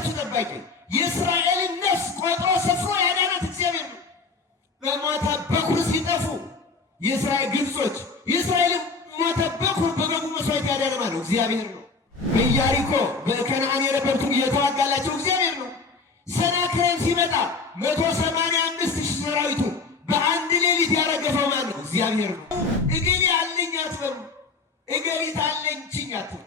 የነፍሳችሁ ጠባቂ የእስራኤልን ነፍስ ቆጥሮ ሰፍሮ ያዳናት እግዚአብሔር ነው። በሞተ በኩር ሲጠፉ የእስራኤል ግብጾች የእስራኤልን ሞተ በኩር በበጉ መስዋዕት ያዳነ ማለት ነው እግዚአብሔር ነው። በኢያሪኮ በከነዓን የነበሩትን እየተዋጋላቸው እግዚአብሔር ነው። ሰናክሬም ሲመጣ 185,000 ሰራዊቱ በአንድ ሌሊት ያረገፈው ማለት ነው እግዚአብሔር ነው። እገሌ አለኝ አትበሉ፣ እገሊት አለችኝ አትበሉ።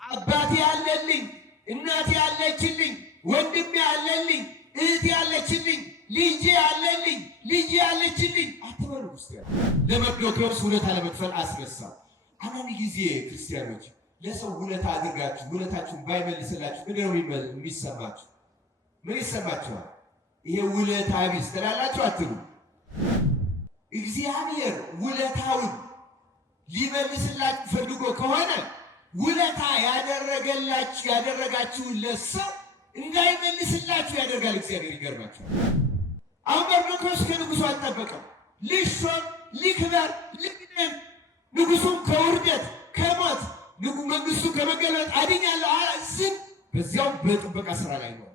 አባቴ አለልኝ፣ እናቴ አለችልኝ፣ ወንድሜ አለልኝ፣ እህቴ አለችልኝ፣ ልጄ አለልኝ፣ ልጄ አለችልኝ አትበሉ። ክርስቲያን ለመርዶክዮስ ውለታ ለመክፈል አስነሳው። አንዳንድ ጊዜ ክርስቲያኖች ለሰው ውለታ አድርጋችሁ ውለታችሁን ባይመልስላችሁ ምን ነው የሚሰማችሁ? ምን ይሰማችኋል? ይሄ ውለታ ቢስ ትላላችሁ አትሉ? እግዚአብሔር ውለታውን ሊመልስላችሁ ፈልጎ ከሆነ ውለታ ያደረጋችሁለት ሰው እንዳይመልስላችሁ ያደርጋል እግዚአብሔር። ይገርማችኋል። አሁን መርዶክዮስ ከንጉሱ አልጠበቀም። ልሾም፣ ልክበር፣ ልግደል፣ ንጉሱን ከውርደት ከሞት መንግስቱ ከመገለጥ አድኛለሁ ዝም። በዚያው በጥበቃ ስራ ላይ ነው።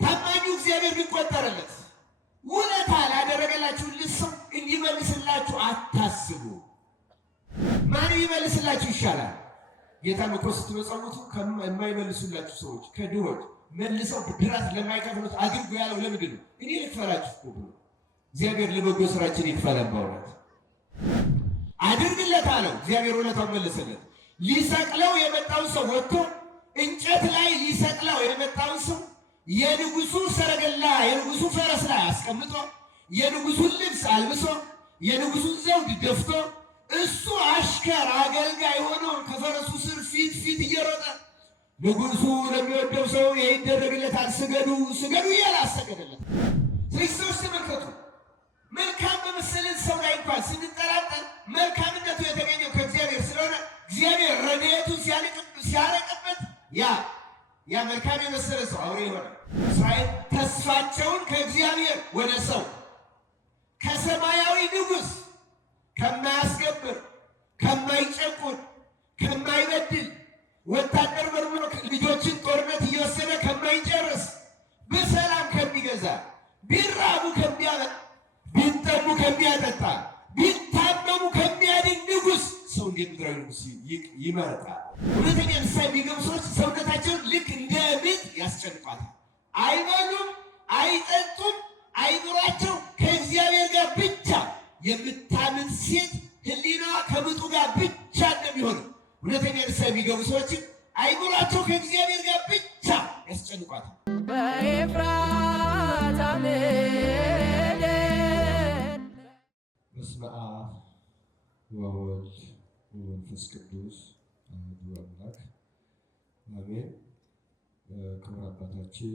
ታማኙ እግዚአብሔር ሊቆጠርለት ውለታ ላደረገላችሁለት ሰው እንዲመልስላችሁ አታስቡ። ማን ይመልስላችሁ ይሻላል? ጌታን እኮ ስትመጸውቱ ከማይመልሱላችሁ ሰዎች ከድሆች መልሰው ብድራት ለማይከፍሉት አድርጎ ያለው ለምንድን ነው? እኔ ልክፈላችሁ እኮ ብሎ እግዚአብሔር ለበጎ ስራችን ይክፈለን። በእውነት አድርግለት አለው። እግዚአብሔር ውለታውን መለሰለት። ሊሰቅለው የመጣውን ሰው ወጥቶ እንጨት ላይ ሊሰቅለው የመጣውን ሰው የንጉሱ ሰረገላ የንጉሱ ፈረስ ላይ አስቀምጦ የንጉሱን ልብስ አልብሶ የንጉሱን ዘውድ ደፍቶ እሱ አሽከር አገልጋይ ሆኖ ከፈረሱ ስር ፊት እየሮጠ ንጉሱ ለሚወደው ሰው ይደረግለታል፣ ስገዱ ስገዱ እያለ አሰገደለት። ስለዚህ ሰዎች ተመልከቱ፣ መልካም በመሰለን ሰው ላይ እንኳን ስንጠራጠር መልካምነቱ የተገኘው ከእግዚአብሔር ስለሆነ እግዚአብሔር ረድኤቱን ሲያረቅበት ያ መልካም የመሰለ ሰው አውሬ ሆነ። እስራኤል ተስፋቸውን ከእግዚአብሔር ወደ ሰው ከሰማያዊ ንጉሥ ከማያስገብር ከማይጨቁን ከማይበድል ወታደር መርምሮ ልጆችን ጦርነት እየወሰደ ከማይጨርስ በሰላም ከሚገዛ ቢራቡ ከሚያበላ ቢጠሙ ከሚያጠጣ ቢታመሙ ከሚያድን ንጉሥ ሰው እንዴት ምድራዊ ንጉሥ ይመርጣል? እውነተኛ ንስሐ የሚገቡ ሰዎች ሰውነታቸውን ልክ እንደ ምጥ ያስጨንቋታል። አይበሉም፣ አይጠጡም። አይምሯቸው ከእግዚአብሔር ጋር ብቻ የምታምን ሴት ሕሊናዋ ከምጡ ጋር ብቻ እንደሚሆን እውነተኛ ንስሐ የሚገቡ ሰዎችም አይምሯቸው ከእግዚአብሔር ጋር ብቻ ያስጨንቋታል። በኤፍራታ በስመ አብ ወወልድ ወመንፈስ ቅዱስ አሐዱ አምላክ አሜን። ክቡር አባታችን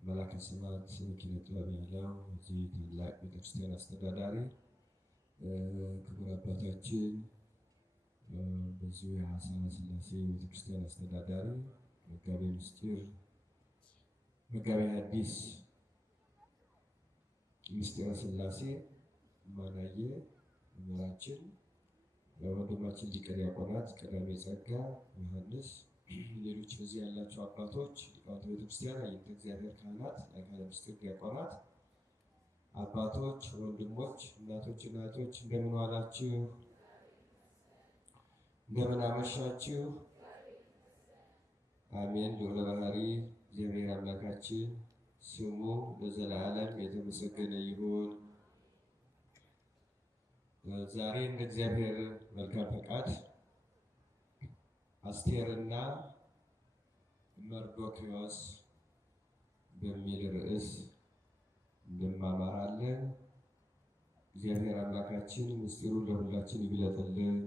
መላከ ስብሐት ኪነ ጥበብ ያለው እዚህ ታላቅ ቤተክርስቲያን አስተዳዳሪ፣ ክቡር አባታችን በዚሁ የሐሳነ ሥላሴ ቤተክርስቲያን አስተዳዳሪ መጋቤ ምስጢር መጋቤ ሐዲስ ምስጢረ ሥላሴ ማናየ መምህራችን ወንድማችን ሊቀ ዲያቆናት ቀዳሜ ጸጋ ዮሐንስ፣ ሌሎች በዚህ ያላቸው አባቶች ሊቃውንተ ቤተክርስቲያን፣ አይንተ እግዚአብሔር ካህናት፣ የአካለ ምስጢር ዲያቆናት፣ አባቶች፣ ወንድሞች፣ እናቶች፣ እናቶች እንደምን ዋላችሁ? እንደምን አመሻችሁ? አሜን። ልዑለ ባሕሪ እግዚአብሔር አምላካችን ስሙ ለዘላለም የተመሰገነ ይሁን። ዛሬ እንደ እግዚአብሔር መልካም ፈቃድ አስቴርና መርዶክዮስ በሚል ርዕስ እንማማራለን። እግዚአብሔር አምላካችን ምስጢሩን ለሁላችን ይግለጥልን።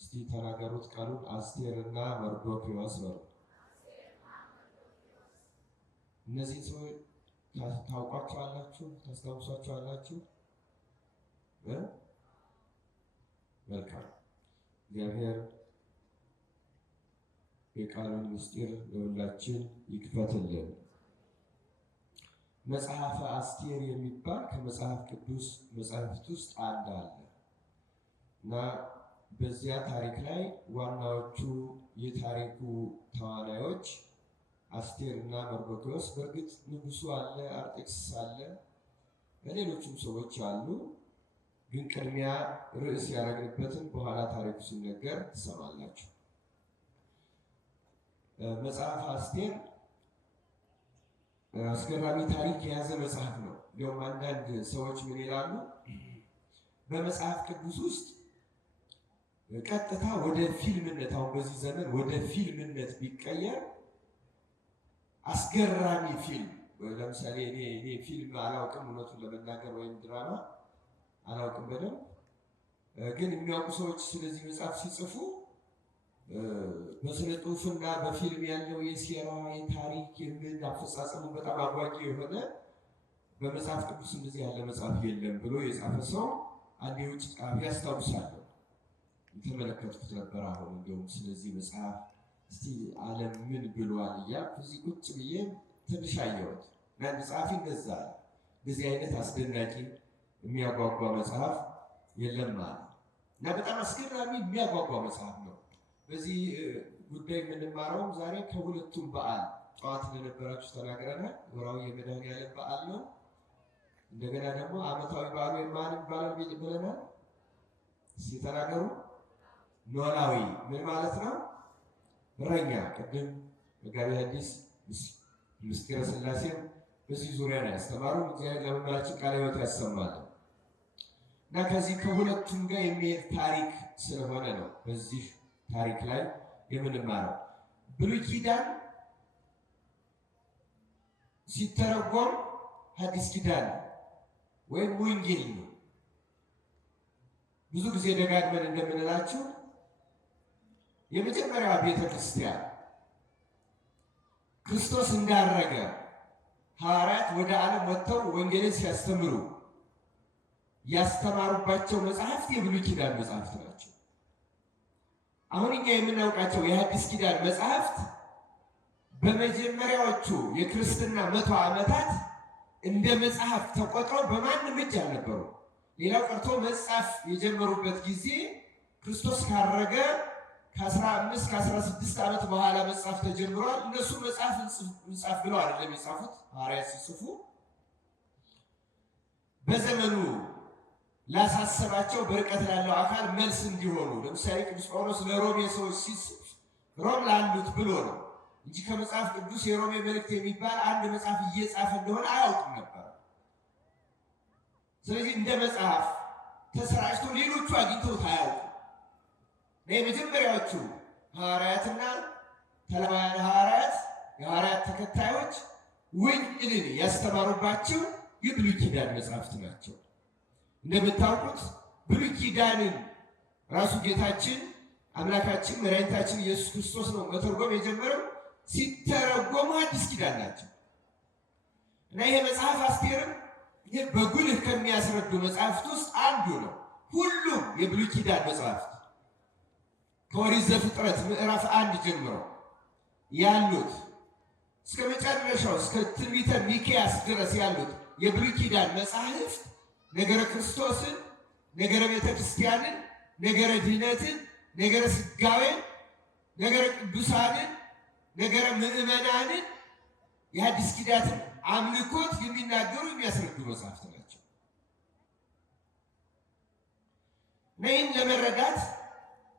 እስቲ ተናገሩት ቃሉን። አስቴርና መርዶክዮስ ነው። እነዚህ ሰዎች ታውቋቸዋላችሁ? ታስታውሷቸዋላችሁ? መልካም። እግዚአብሔር የቃሉን ምስጢር ለሁላችን ይክፈትልን። መጽሐፈ አስቴር የሚባል ከመጽሐፍ ቅዱስ መጽሐፍት ውስጥ አንድ አለ እና በዚያ ታሪክ ላይ ዋናዎቹ የታሪኩ ተዋናዮች አስቴርና መርዶክዮስ። በእርግጥ ንጉሱ አለ፣ አርጤክስስ አለ፣ ሌሎችም ሰዎች አሉ። ግን ቅድሚያ ርዕስ ያደረግንበትን በኋላ ታሪኩ ሲነገር ትሰማላችሁ። መጽሐፍ አስቴር አስገራሚ ታሪክ የያዘ መጽሐፍ ነው። እንዲሁም አንዳንድ ሰዎች ምን ይላሉ? በመጽሐፍ ቅዱስ ውስጥ ቀጥታ ወደ ፊልምነት፣ አሁን በዚህ ዘመን ወደ ፊልምነት ቢቀየር አስገራሚ ፊልም። ለምሳሌ እኔ ፊልም አላውቅም እውነቱን ለመናገር ወይም ድራማ አላውቅም በደንብ። ግን የሚያውቁ ሰዎች ስለዚህ መጽሐፍ ሲጽፉ በስነ ጽሑፍና በፊልም ያለው የሴራ የታሪክ የምን አፈጻጸሙ በጣም አጓጊ የሆነ በመጽሐፍ ቅዱስ እንደዚህ ያለ መጽሐፍ የለም ብሎ የጻፈ ሰው አንድ የውጭ ጸሐፊ ያስታውሳለሁ። የተመለከትኩት ነበር። አሁን እንዲሁም ስለዚህ መጽሐፍ እስቲ ዓለም ምን ብሏል እያልኩ እዚህ ቁጭ ብዬ ትንሽ አየሁት። አንድ ጸሐፊ እንደዛ እንደዚህ አይነት አስደናቂ የሚያጓጓ መጽሐፍ የለም ማለት እና በጣም አስገራሚ የሚያጓጓ መጽሐፍ ነው። በዚህ ጉዳይ የምንማረውም ዛሬ ከሁለቱም በዓል ጠዋት ለነበራችሁ ተናግረናል። ወራዊ የመድኃኔዓለም በዓል ነው። እንደገና ደግሞ ዓመታዊ በዓሉ የማን ይባላል ብለናል? እስኪ ተናገሩ። ኖላዊ ምን ማለት ነው? እረኛ። ቅድም መጋቤ ሐዲስ ምስጢረ ሥላሴም በዚህ ዙሪያ ነው ያስተማሩ። እግዚአብሔር ለመምህራችን ቃለ ሕይወት ያሰማል እና ከዚህ ከሁለቱም ጋር የሚሄድ ታሪክ ስለሆነ ነው በዚህ ታሪክ ላይ የምንማረው። ብሉይ ኪዳን ሲተረጎም ሐዲስ ኪዳን ወይም ወንጌል ነው። ብዙ ጊዜ ደጋግመን እንደምንላችሁ የመጀመሪያዋ ቤተ ክርስቲያን ክርስቶስ እንዳረገ ሐዋርያት ወደ ዓለም ወጥተው ወንጌልን ሲያስተምሩ ያስተማሩባቸው መጽሐፍት የብሉይ ኪዳን መጽሐፍት ናቸው። አሁን እኛ የምናውቃቸው የሐዲስ ኪዳን መጽሐፍት በመጀመሪያዎቹ የክርስትና 100 ዓመታት እንደ መጽሐፍ ተቆጥረው በማንም እጅ አልነበሩ። ሌላው ቀርቶ መጽሐፍ የጀመሩበት ጊዜ ክርስቶስ ካረገ ከ15 ከ16 ዓመት በኋላ መጽሐፍ ተጀምሯል። እነሱ መጽሐፍ እንጻፍ ብለው አይደለም የጻፉት። ሐዋርያት ሲጽፉ በዘመኑ ላሳሰባቸው በርቀት ላለው አካል መልስ እንዲሆኑ፣ ለምሳሌ ቅዱስ ጳውሎስ ለሮሜ ሰዎች ሲጽፍ ሮም ላሉት ብሎ ነው እንጂ ከመጽሐፍ ቅዱስ የሮሜ መልእክት የሚባል አንድ መጽሐፍ እየጻፈ እንደሆነ አያውቅም ነበር። ስለዚህ እንደ መጽሐፍ ተሰራጭቶ ሌሎቹ አግኝተውት አያውቁም። የመጀመሪያዎቹ ሐዋርያትና ተላማያን ሐዋርያት የሐዋርያት ተከታዮች ወንጌልን ያስተማሩባቸው የብሉይ ኪዳን መጽሐፍት ናቸው። እንደምታውቁት ብሉይ ኪዳንን ራሱ ጌታችን አምላካችን መድኃኒታችን ኢየሱስ ክርስቶስ ነው መተርጎም የጀመረው። ሲተረጎሙ አዲስ ኪዳን ናቸው እና ይሄ መጽሐፍ አስቴርም ይህ በጉልህ ከሚያስረዱ መጽሐፍት ውስጥ አንዱ ነው። ሁሉም የብሉይ ኪዳን መጽሐፍት ከኦሪት ዘፍጥረት ምዕራፍ 1 ጀምሮ ያሉት እስከ መጨረሻው እስከ ትንቢተ ሚክያስ ድረስ ያሉት የብሉይ ኪዳን መጽሐፍት ነገረ ክርስቶስን፣ ነገረ ቤተ ክርስቲያንን፣ ነገረ ድህነትን፣ ነገረ ስጋዌን፣ ነገረ ቅዱሳንን፣ ነገረ ምዕመናንን የሐዲስ ኪዳንን አምልኮት የሚናገሩ የሚያስረዱ መጽሐፍት ናቸው። ይህን ለመረዳት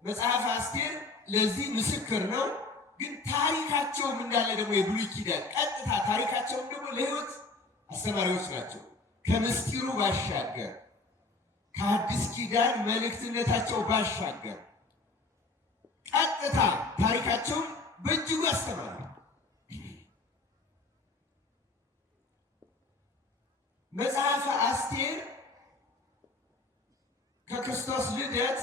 መጽሐፍ አስቴር ለዚህ ምስክር ነው። ግን ታሪካቸውም እንዳለ ደግሞ የብሉይ ኪዳን ቀጥታ ታሪካቸውም ደግሞ ለሕይወት አስተማሪዎች ናቸው። ከምስጢሩ ባሻገር ከአዲስ ኪዳን መልእክትነታቸው ባሻገር ቀጥታ ታሪካቸውን በእጅጉ አስተማሪ። መጽሐፈ አስቴር ከክርስቶስ ልደት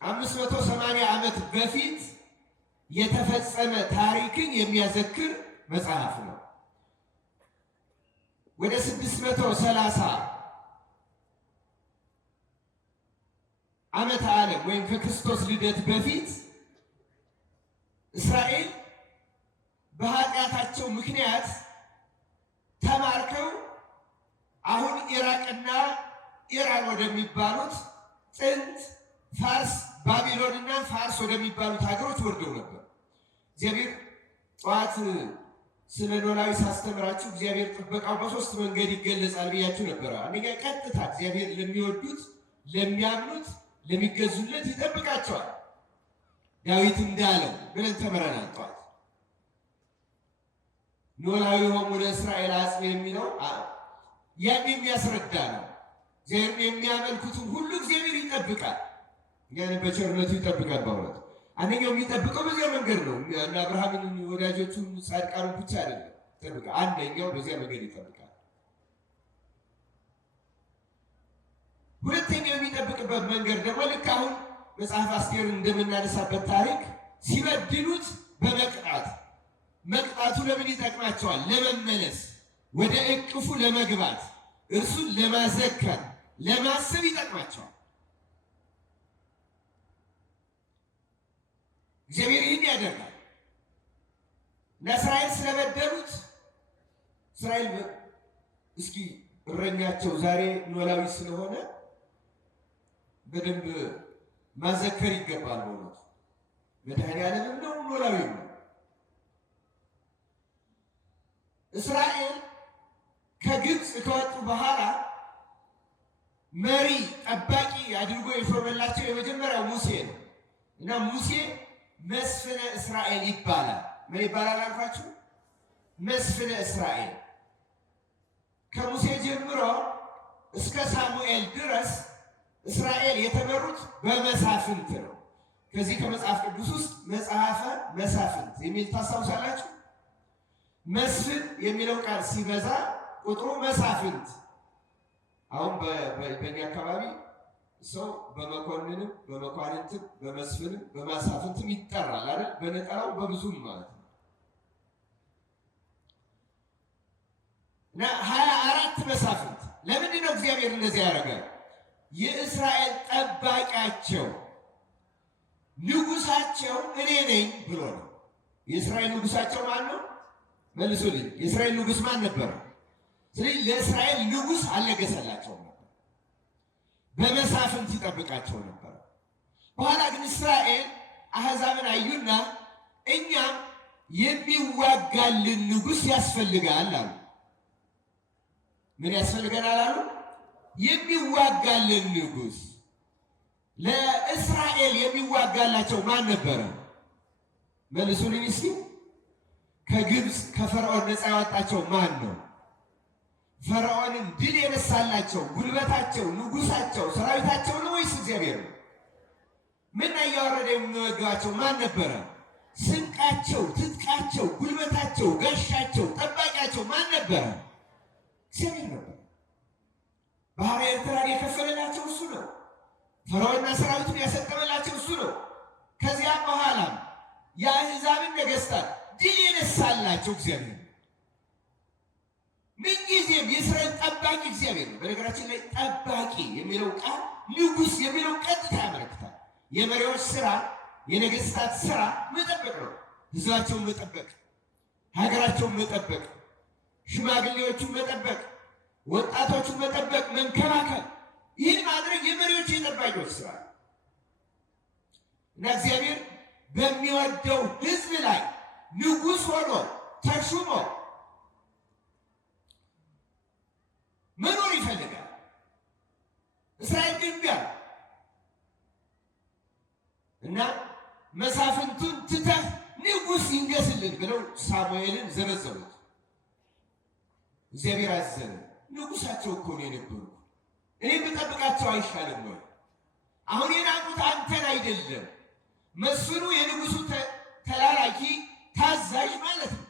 580 ዓመት በፊት የተፈጸመ ታሪክን የሚያዘክር መጽሐፍ ነው። ወደ 630 ዓመተ ዓለም ወይም ከክርስቶስ ልደት በፊት እስራኤል በኃጢአታቸው ምክንያት ተማርከው አሁን ኢራቅና ኢራን ወደሚባሉት ጥንት ፋርስ፣ ባቢሎንና ፋርስ ወደሚባሉት ሀገሮች ወርደው ነበር። እግዚአብሔር ጠዋት ስለ ኖላዊ ሳስተምራችሁ እግዚአብሔር ጥበቃው በሶስት መንገድ ይገለጻል ብያችሁ ነበረ። አንደኛ ቀጥታ እግዚአብሔር ለሚወዱት፣ ለሚያምኑት፣ ለሚገዙለት ይጠብቃቸዋል። ዳዊት እንዳለው ብለን ተምረናል። ጠዋት ኖላዊ ሆሙ ለእስራኤል አጽም የሚለው ያን የሚያስረዳ ነው። እግዚአብሔር የሚያመልኩትን ሁሉ እግዚአብሔር ይጠብቃል። ያን በቸርነቱ ይጠብቃል። በእውነት አንደኛው የሚጠብቀው በዚያ መንገድ ነው። እና አብርሃምን ወዳጆቹን ጻድቃኑን ብቻ አይደለም ይጠብቃል። አንደኛው በዚያ መንገድ ይጠብቃል። ሁለተኛው የሚጠብቅበት መንገድ ደግሞ ልክ አሁን መጽሐፍ አስቴርን እንደምናነሳበት ታሪክ ሲበድሉት በመቅጣት መቅጣቱ ለምን ይጠቅማቸዋል? ለመመለስ፣ ወደ እቅፉ ለመግባት፣ እርሱን ለማዘከር፣ ለማሰብ ይጠቅማቸዋል። እግዚአብሔር ይህን ያደርጋል። ለእስራኤል ስለበደሉት እስራኤል እስኪ እረኛቸው ዛሬ ኖላዊ ስለሆነ በደንብ ማዘከር ይገባል። በእውነቱ መድኃኔዓለምም ነው ኖላዊም ነው። እስራኤል ከግብፅ ከወጡ በኋላ መሪ ጠባቂ አድርጎ የሾመላቸው የመጀመሪያው ሙሴ ነው እና ሙሴ መስፍነ እስራኤል ይባላል። ምን ይባላል አልኳችሁ? መስፍነ እስራኤል። ከሙሴ ጀምሮ እስከ ሳሙኤል ድረስ እስራኤል የተመሩት በመሳፍንት ነው። ከዚህ ከመጽሐፍ ቅዱስ ውስጥ መጽሐፈ መሳፍንት የሚል ታስታውሳላችሁ? መስፍን የሚለው ቃል ሲበዛ ቁጥሩ መሳፍንት። አሁን በእኛ አካባቢ ሰው በመኮንንም በመኳንንትም በመስፍንም በመሳፍንትም ይጠራል አይደል? በነጠላው በብዙም ማለት ነው። እና 24 መሳፍንት። ለምንድን ነው እግዚአብሔር እንደዚህ ያደርጋል? የእስራኤል ጠባቂያቸው ንጉሳቸው እኔ ነኝ ብሎ ነው። የእስራኤል ንጉሳቸው ማን ነው? መልሱልኝ። የእስራኤል ንጉስ ማን ነበር? ስለዚህ ለእስራኤል ንጉስ አልነገሰላቸውም ነበር፣ በመሳፍንት ይጠብቃቸው ነበር። በኋላ ግን እስራኤል አሕዛብን አዩና እኛም የሚዋጋልን ንጉስ ያስፈልጋል አሉ። ምን ያስፈልገናል አሉ? የሚዋጋልን ንጉስ። ለእስራኤል የሚዋጋላቸው ማን ነበረ? መልሱልኝ እስኪ። ከግብፅ ከፈርዖን ነፃ ያወጣቸው ማን ነው? ፈርዖንን ድል የነሳላቸው ጉልበታቸው፣ ንጉሳቸው፣ ሰራዊታቸው ነው ወይስ እግዚአብሔር ነው? ምን እያወረደ የሚወጋቸው ማን ነበረ? ስንቃቸው፣ ትጥቃቸው፣ ጉልበታቸው፣ ጋሻቸው፣ ጠባቂያቸው ማን ነበረ? እግዚአብሔር ነበር። ባህረ ኤርትራን የከፈለላቸው እሱ ነው። ፈርዖንና ሰራዊቱን ያሰጠመላቸው እሱ ነው። ከዚያ በኋላ የአሕዛብን ነገስታት ድል የነሳላቸው እግዚአብሔር ነው። ምንጊዜም የእስራኤል ጠባቂ እግዚአብሔር ነው። በነገራችን ላይ ጠባቂ የሚለው ቃል ንጉስ የሚለው ቀጥታ ያመለክታል። የመሪዎች ስራ፣ የነገስታት ስራ መጠበቅ ነው። ህዝባቸውን መጠበቅ፣ ሀገራቸውን መጠበቅ፣ ሽማግሌዎቹን መጠበቅ፣ ወጣቶቹን መጠበቅ፣ መንከባከብ። ይህን ማድረግ የመሪዎች የጠባቂዎች ስራ እና እግዚአብሔር በሚወደው ህዝብ ላይ ንጉስ ሆኖ ተሹሞ መኖር ይፈልጋል። እስራኤል ግን እምቢ አለ እና መሳፍንቱን ትተህ ንጉስ ይንገስልን ብለው ሳሙኤልን ዘበዘቡት። እግዚአብሔር አዘነ። ንጉሳቸው እኮ ነው የነበሩ፣ እኔ ብጠብቃቸው አይሻልም ወይ? አሁን የናቁት አንተን አይደለም፣ መስፍኑ የንጉሱ ተላላኪ ታዛዥ ማለት ነው።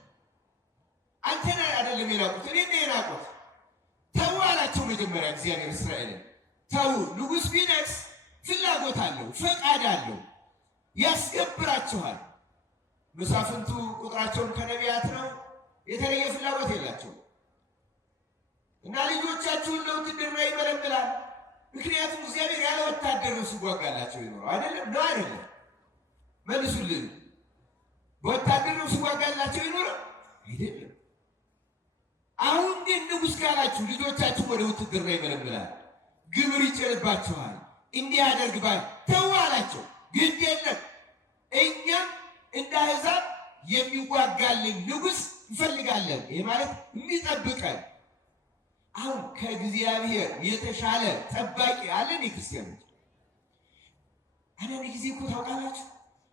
አንተን አይደለም የናቁት፣ እኔ ነው የናቁት። ተው አላቸው መጀመሪያ እግዚአብሔር እስራኤልን ተው። ንጉስ ቢነግስ ፍላጎት አለው፣ ፈቃድ አለው፣ ያስገብራችኋል። መሳፍንቱ ቁጥራቸውን ከነቢያት ነው፣ የተለየ ፍላጎት የላቸው እና ልጆቻችሁን ለውትድርና ይመለምላል። ምክንያቱም እግዚአብሔር ያለ ወታደር ነው ሲዋጋላቸው ይኖረው አይደለም ነው አይደለም? መልሱልን። በወታደር ነው ሲዋጋላቸው ይኖረው አይደለም? አሁን ግን ንጉስ ካላችሁ ልጆቻችሁ ወደ ውትድርና ይመለምላል፣ ግብር ይጭንባችኋል፣ እንዲህ ያደርግባል። ተው አላቸው። ግድ የለም እኛም እንደ አሕዛብ የሚዋጋልን ንጉሥ እንፈልጋለን። ይህ ማለት የሚጠብቀን። አሁን ከእግዚአብሔር የተሻለ ጠባቂ አለን? የክርስቲያኖች አንዳንድ ጊዜ እኮ ታውቃላችሁ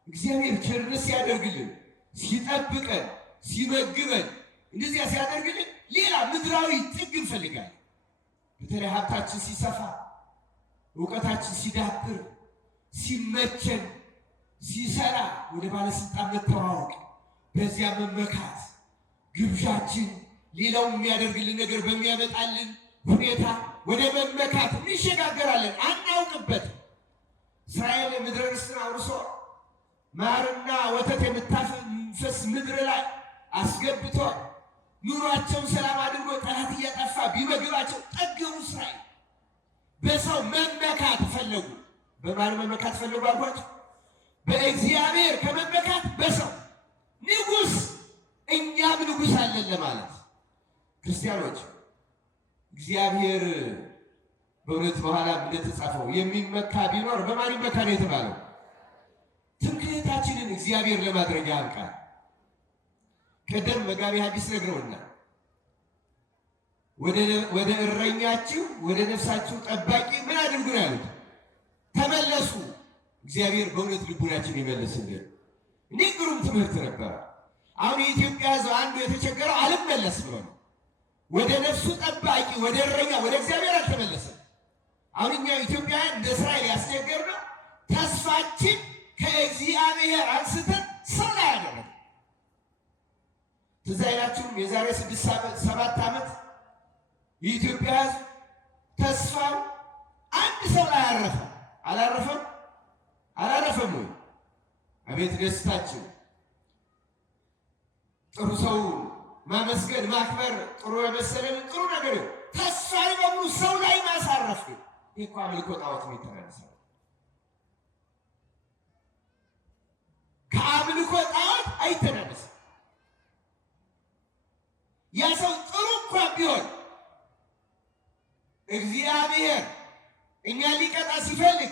እግዚአብሔር ቸርነት ሲያደርግልን፣ ሲጠብቀን፣ ሲመግበን፣ እንደዚያ ሲያደርግልን ሌላ ምድራዊ ጥግ እንፈልጋለን። በተለይ ሀብታችን ሲሰፋ፣ እውቀታችን ሲዳብር፣ ሲመቸን፣ ሲሰራ ወደ ባለስልጣን መተዋወቅ፣ በዚያ መመካት፣ ግብዣችን ሌላው የሚያደርግልን ነገር በሚያመጣልን ሁኔታ ወደ መመካት እንሸጋገራለን። አናውቅበት። እስራኤል ምድረ ርስትን አውርሶ ማርና ወተት የምታፈስ ምድር ላይ አስገብቶ ኑሯቸውን ሰላም አድርጎ ጠላት እያጠፋ ቢመግባቸው ጠገቡ። እስራኤል በሰው መመካት ፈለጉ። በማን መመካት ፈለጉ አልኳቸው? በእግዚአብሔር ከመመካት በሰው ንጉሥ፣ እኛም ንጉሥ አለን ለማለት። ክርስቲያኖች እግዚአብሔር በእውነት በኋላ እንደተጻፈው የሚመካ ቢኖር በማን ይመካ ነው የተባለው? ትምክህታችንን እግዚአብሔር ለማድረግ ያብቃል። ቀደም መጋቢ ሐዲስ ነግረውና ወደ እረኛችሁ ወደ ነፍሳችሁ ጠባቂ ምን አድርጉ ነው ያሉት? ተመለሱ። እግዚአብሔር በእውነት ልቡናችን ይመልስልን። እንዲህ ግሩም ትምህርት ነበር። አሁን የኢትዮጵያ ሕዝብ አንዱ የተቸገረው አልመለስ ብሎ ነው። ወደ ነፍሱ ጠባቂ ወደ እረኛ ወደ እግዚአብሔር አልተመለሰም። አሁን እኛ ኢትዮጵያውያን እንደ እስራኤል ያስቸገርነው ተስፋችን ከእግዚአብሔር አንስተን ሰው ላይ ያደረግን። ትዝ አይላችሁም? የዛሬ 6-7 ዓመት የኢትዮጵያ ሕዝብ ተስፋው አንድ ሰው ላይ አረፈ። አላረፈም? አላረፈም ወይ? አቤት ደስታችን! ጥሩ ሰው ማመስገን ማክበር ጥሩ የመሰለን ጥሩ ነገር ተስፋ በሙሉ ሰው ላይ ማሳረፍ ግን ይህ እኮ አምልኮ ጣዖት የሚተናነሳ ከአምልኮ ጣዖት አይተናነስም። ያ ሰው ጥሩ እንኳን ቢሆን እግዚአብሔር እኛን ሊቀጣ ሲፈልግ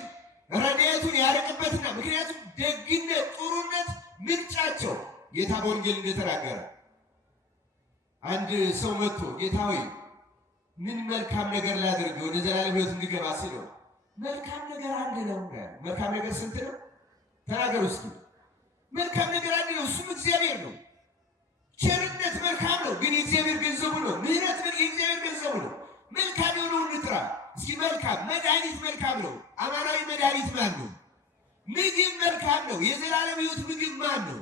ረድኤቱን ያርቅበትና ምክንያቱም ደግነት፣ ጥሩነት ምንጫቸው ጌታ በወንጌል እንደተናገረ አንድ ሰው መጥቶ ጌታ ሆይ ምን መልካም ነገር ላድርግ ወደ ዘላለም ሕይወት እንድገባ ሲለው መልካም ነገር አንድ ነው። መልካም ነገር ስንት ነው? ተናገሩ እስኪ። መልካም ነገር አንድ ነው፣ እሱም እግዚአብሔር ነው። ቸርነት መልካም ነው፣ ግን የእግዚአብሔር ገንዘቡ ነው። ምሕረት የእግዚአብሔር ገንዘቡ ነው። መልካም የሆነውን እንጥራ እስኪ። መልካም መድኃኒት መልካም ነው። አማናዊ መድኃኒት ማን ነው? ምግብ መልካም ነው። የዘላለም ሕይወት ምግብ ማን ነው?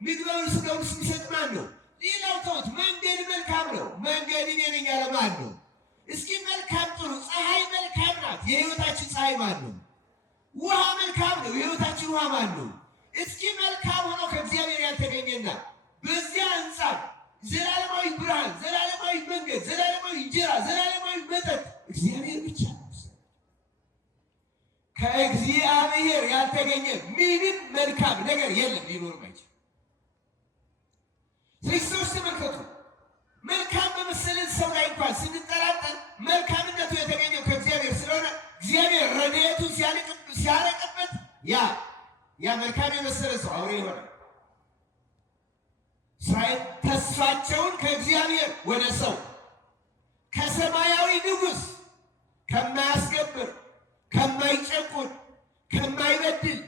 ምግባዊ ሥጋውን የሚሰጥ ማን ነው? ሌላው ተውት። መንገድ መልካም ነው። መንገድ እኔ ነኝ ያለ ማን ነው? እስኪ መልካም ጥሩ። ፀሐይ መልካም ናት። የሕይወታችን ፀሐይ ማን ነው? ውሃ መልካም ነው። የሕይወታችን ውሃ ማን ነው? እስኪ መልካም ሆኖ ከእግዚአብሔር ያልተገኘና በዚያ አንጻር ዘላለማዊ ብርሃን፣ ዘላለማዊ መንገድ፣ ዘላለማዊ እንጀራ፣ ዘላለማዊ መጠጥ እግዚአብሔር ብቻ ነው። ከእግዚአብሔር ያልተገኘ ምንም መልካም ነገር የለም፣ ሊኖርም አይችልም። ክርስቶስ ተመልከቱ፣ መልካም በመሰለን ሰው ላይ እንኳን ስንጠራጠር መልካምነቱ የተገኘው ከእግዚአብሔር ስለሆነ እግዚአብሔር ረድኤቱን ሲያረቅበት ያ መልካም የመሰለ ሰው አውሬ ይሆናል። እስራኤል ተስፋቸውን ከእግዚአብሔር ወደ ሰው ከሰማያዊ ንጉሥ ከማያስገብር፣ ከማይጨቁን፣ ከማይበድል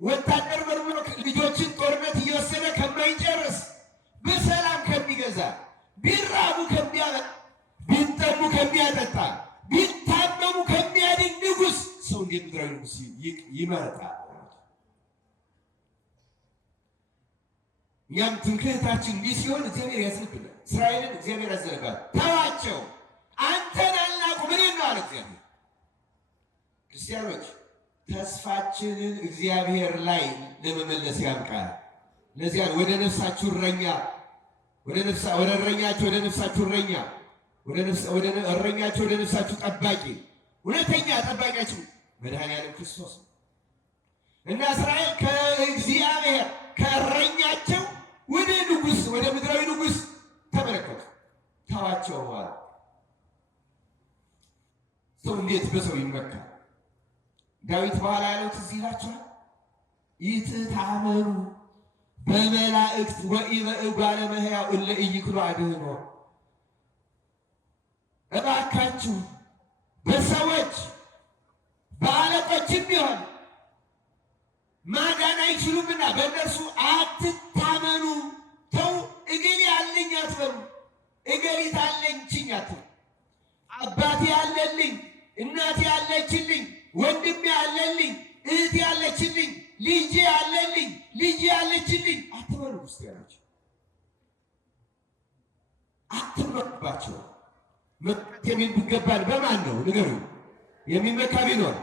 ወታደር በርብሮ ልጆችን ጦርነት እየወሰደ ከማይጨርስ በሰላም ከሚገዛ ቢራቡ ከሚያበላ ቢጠሙ ከሚያጠጣ ቢታመሙ ከሚያድን ንጉሥ ሰው እንዴት ምድራዊ ንጉሥ ይመረጣል? እኛም ትምክህታችን እንዲህ ሲሆን እግዚአብሔር ያዝንብናል። እስራኤልን እግዚአብሔር ያዘነባል። ተዋቸው፣ አንተን አልናቁም እኔን ነው አለ እግዚአብሔር። ክርስቲያኖች ተስፋችንን እግዚአብሔር ላይ ለመመለስ ያብቃል። ለዚያ ወደ ነፍሳችሁ እረኛ ወደ እረኛችሁ ወደ ነፍሳችሁ እረኛ ወደ እረኛችሁ ወደ ነፍሳችሁ ጠባቂ፣ እውነተኛ ጠባቂያችሁ መድኃኒዓለም ክርስቶስ ነው እና እስራኤል ከእግዚአብሔር ከእረኛቸው ወደ ንጉሥ ወደ ምድራዊ ንጉሥ ተመለከቱ። ተዋቸው በኋላ ሰው እንዴት በሰው ይመካል? ዳዊት በኋላ ያለው ትዝ ይላችኋል። ይትታመኑ በመላእክት ወኢበእጓለ እመሕያው እለ ኢይክሉ አድኅኖ። እባካችሁ በሰዎች በአለቆችም ቢሆን ማዳን አይችሉምና በእነርሱ አትታመኑ። ተው፣ እገሌ አለኝ አትበሉ፣ እገሊት አለችኝ አትበሉ። አባቴ አለልኝ፣ እናቴ አለችልኝ፣ ወንድሜ አለልኝ፣ እህቴ አለችልኝ፣ ልጄ አለልኝ፣ ልጄ አለችልኝ አትበሉ። ክርስቲያኖች አትመኩባቸው። መመካት የሚገባን በማን ነው ንገሩ? የሚመካ ቢኖር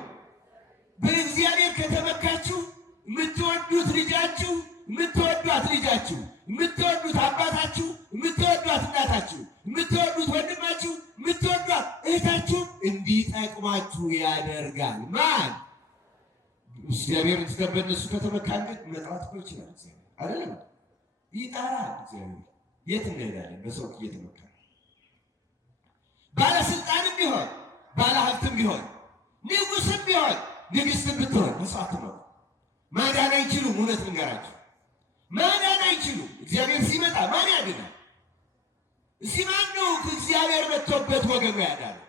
በእግዚአብሔር ከተመካችሁ የምትወዱት ልጃችሁ፣ የምትወዷት ልጃችሁ፣ የምትወዱት አባታችሁ፣ የምትወዷት እናታችሁ፣ የምትወዱት ወንድማችሁ፣ የምትወዷት እህታችሁ እንዲጠቅማችሁ ያደርጋል። ማን? እግዚአብሔር። በእነሱ ከተመካን ግን መጥራት እኮ ይችላል እግዚአብሔር አይደለም? ይጠራል እግዚአብሔር። የት እንሄዳለን? በሰው እየተመካ ባለስልጣንም ቢሆን ባለሀብትም ቢሆን ንጉስም ቢሆን ንግስትም ብትሆን መስዋዕት ነው። ማዳን አይችሉም። እውነት ልንገራችሁ፣ ማዳን አይችሉም። እግዚአብሔር ሲመጣ ማን ያድናል? እስኪ ማን ነው ከእግዚአብሔር መጥቶበት ወገኑ ያዳነው?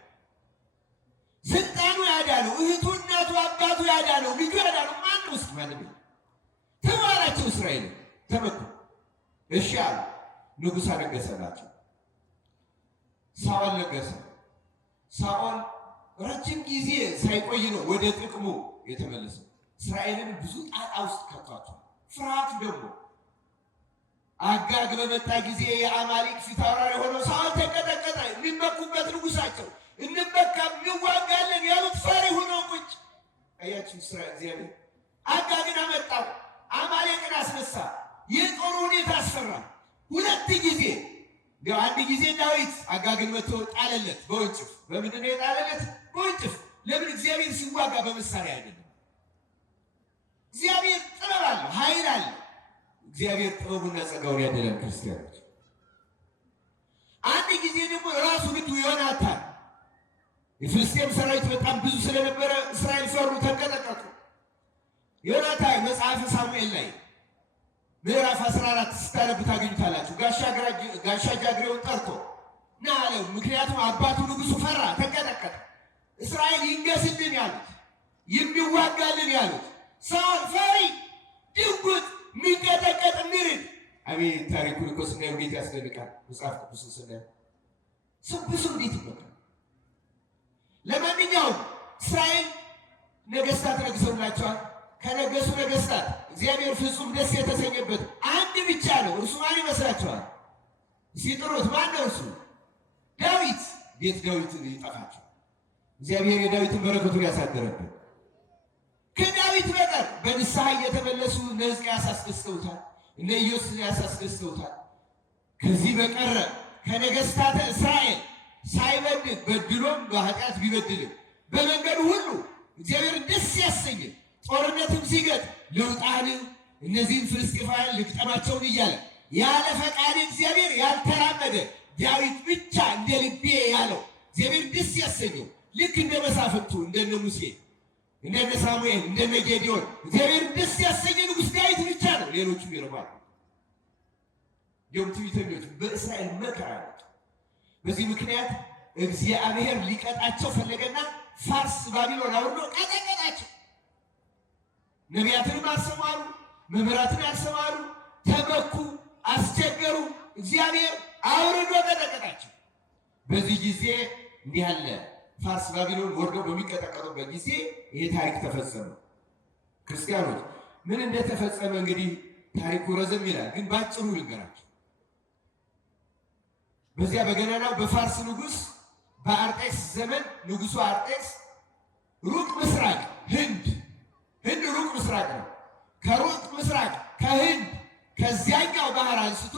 ስልጣኑ ያዳነው? እህቱ፣ እናቱ፣ አባቱ ያዳነው? ልጁ ያዳነው? ማን ነው? እስኪ ማንም ተባላቸው። እስራኤል ተመኩ፣ እሺ አሉ። ንጉሥ አነገሰላቸው። ሳኦል ነገሰ። ሳኦል ረጅም ጊዜ ሳይቆይ ነው ወደ ጥቅሙ የተመለሰው። እስራኤልን ብዙ ጣጣ ውስጥ ከቷቸው። ፍርሃቱ ደግሞ አጋግ በመጣ ጊዜ የአማሊቅ ፊት አውራሪ የሆነው ሳኦል ተቀጠቀጠ። የሚመኩበት ንጉሳቸው እንመካም እንዋጋለን ያሉት ፈሪ ሆነው ቁጭ። አያችሁ እግዚአብሔር አጋግን አመጣው፣ አማሌቅን አስነሳ። የጦሩ ሁኔታ አስፈራ። ሁለት ጊዜ ያው አንድ ጊዜ ዳዊት አጋግን መጥቶ ጣለለት በወንጭፍ። በምንድን ነው የጣለለት? በወንጭፍ። ለምን? እግዚአብሔር ሲዋጋ በመሳሪያ አይደለም። እግዚአብሔር ጥበብ አለው፣ ኃይል አለው። እግዚአብሔር ጥበቡና ጸጋውን ያደለን ክርስቲያኖች። አንድ ጊዜ ደግሞ ራሱ ልጁ ዮናታን፣ የፍልስጤም ሰራዊት በጣም ብዙ ስለነበረ እስራኤል ፈሩ፣ ተንቀጠቀጡ። ዮናታን መጽሐፈ ሳሙኤል ላይ ምዕራፍ 14 ስታነቡ ታገኙታላችሁ። ጋሻ ጃግሬውን ጠርቶ ና አለው። ምክንያቱም አባቱ ንጉሱ ፈራ፣ ተንቀጠቀጠ። እስራኤል ይንገስልን ያሉት፣ የሚዋጋልን ያሉት ሳኦል ፈሪ፣ ድንጉጥ፣ የሚንቀጠቀጥ የሚርድ። አቤት ታሪኩን እኮ ስናየው እንዴት ያስደንቃል። መጽሐፍ ቅዱስን ስናየው ሰው ብዙ እንዴት ይመካል። ለማንኛውም እስራኤል ነገስታት ነግሰውላቸዋል። ከነገሱ ነገስታት እግዚአብሔር ፍጹም ደስ የተሰኘበት አንድ ብቻ ነው። እርሱ ማን ይመስላችኋል? ሲጥሩት ማን ነው እርሱ? ዳዊት። ቤት ዳዊት ይጠፋቸው። እግዚአብሔር የዳዊትን በረከቱን ያሳደረበት። ከዳዊት በቀር በንስሐ እየተመለሱ እነ ሕዝቅያስ አስደስተውታል፣ እነ ኢዮስያስ አስደስተውታል። ከዚህ በቀረ ከነገስታተ እስራኤል ሳይበድል በድሎም በኃጢአት ቢበድልም በመንገዱ ሁሉ እግዚአብሔር ደስ ያሰኘ ጦርነትም ሲገጥ ልውጣን እነዚህም ፍልስጤማውያን ልግጠማቸውን እያለ ያለ ፈቃድ እግዚአብሔር ያልተራመደ ዳዊት ብቻ እንደ ልቤ ያለው እግዚአብሔር ደስ ያሰኘው ልክ እንደ መሳፍንቱ እንደነ ሙሴ እንደነ ሳሙኤል እንደነ ጌዲዮን እግዚአብሔር ደስ ያሰኘ ንጉሥ ዳዊት ብቻ ነው። ሌሎቹም ይርባሉ። ትዕቢተኞች በእስራኤል መከራ ያመጡ። በዚህ ምክንያት እግዚአብሔር ሊቀጣቸው ፈለገና ፋርስ ባቢሎን አውርዶ ቀጠቀጣቸው። ነቢያትንም አሰማሩ፣ መምህራትን አሰማሩ፣ ተመኩ፣ አስቸገሩ። እግዚአብሔር አውርዶ ቀጠቀጣቸው። በዚህ ጊዜ እንዲህ ያለ ፋርስ ባቢሎን ወርዶ በሚቀጠቀጡበት ጊዜ ይሄ ታሪክ ተፈጸመ። ክርስቲያኖች ምን እንደተፈጸመ እንግዲህ ታሪኩ ረዘም ይላል፣ ግን ባጭሩ ልንገራቸው። በዚያ በገናናው በፋርስ ንጉሥ በአርጤክስ ዘመን ንጉሡ አርጤክስ ሩቅ ምስራቅ ህንድ ሩቅ ምስራቅ ነው። ከሩቅ ምስራቅ ከህንድ ከዚያኛው ባህር አንስቶ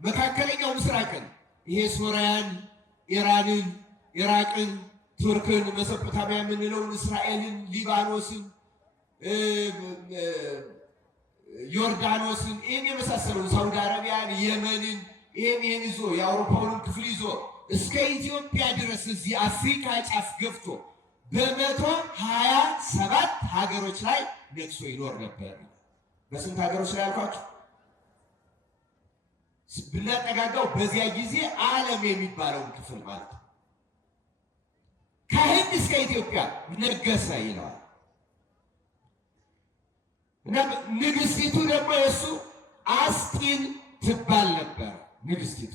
መካከለኛው ምስራቅን ይሄ ሶርያን፣ ኢራንን፣ ኢራቅን፣ ቱርክን፣ መሶፖታሚያ የምንለውን እስራኤልን፣ ሊባኖስን፣ ዮርዳኖስን ይህን የመሳሰለውን ሳውዲ አረቢያን፣ የመንን ይህን ይዞ የአውሮፓውንም ክፍል ይዞ እስከ ኢትዮጵያ ድረስ እዚህ አፍሪካ ጫፍ ገብቶ በ127 ሀገሮች ላይ ነግሶ ይኖር ነበር። በስንት ሀገሮች ላይ አልኳችሁ? ብናጠጋጋው በዚያ ጊዜ ዓለም የሚባለውን ክፍል ማለት ነው። ከህንድ እስከ ኢትዮጵያ ነገሰ ይለዋል። እና ንግስቲቱ ደግሞ የእሱ አስጢን ትባል ነበር ንግስቲቱ።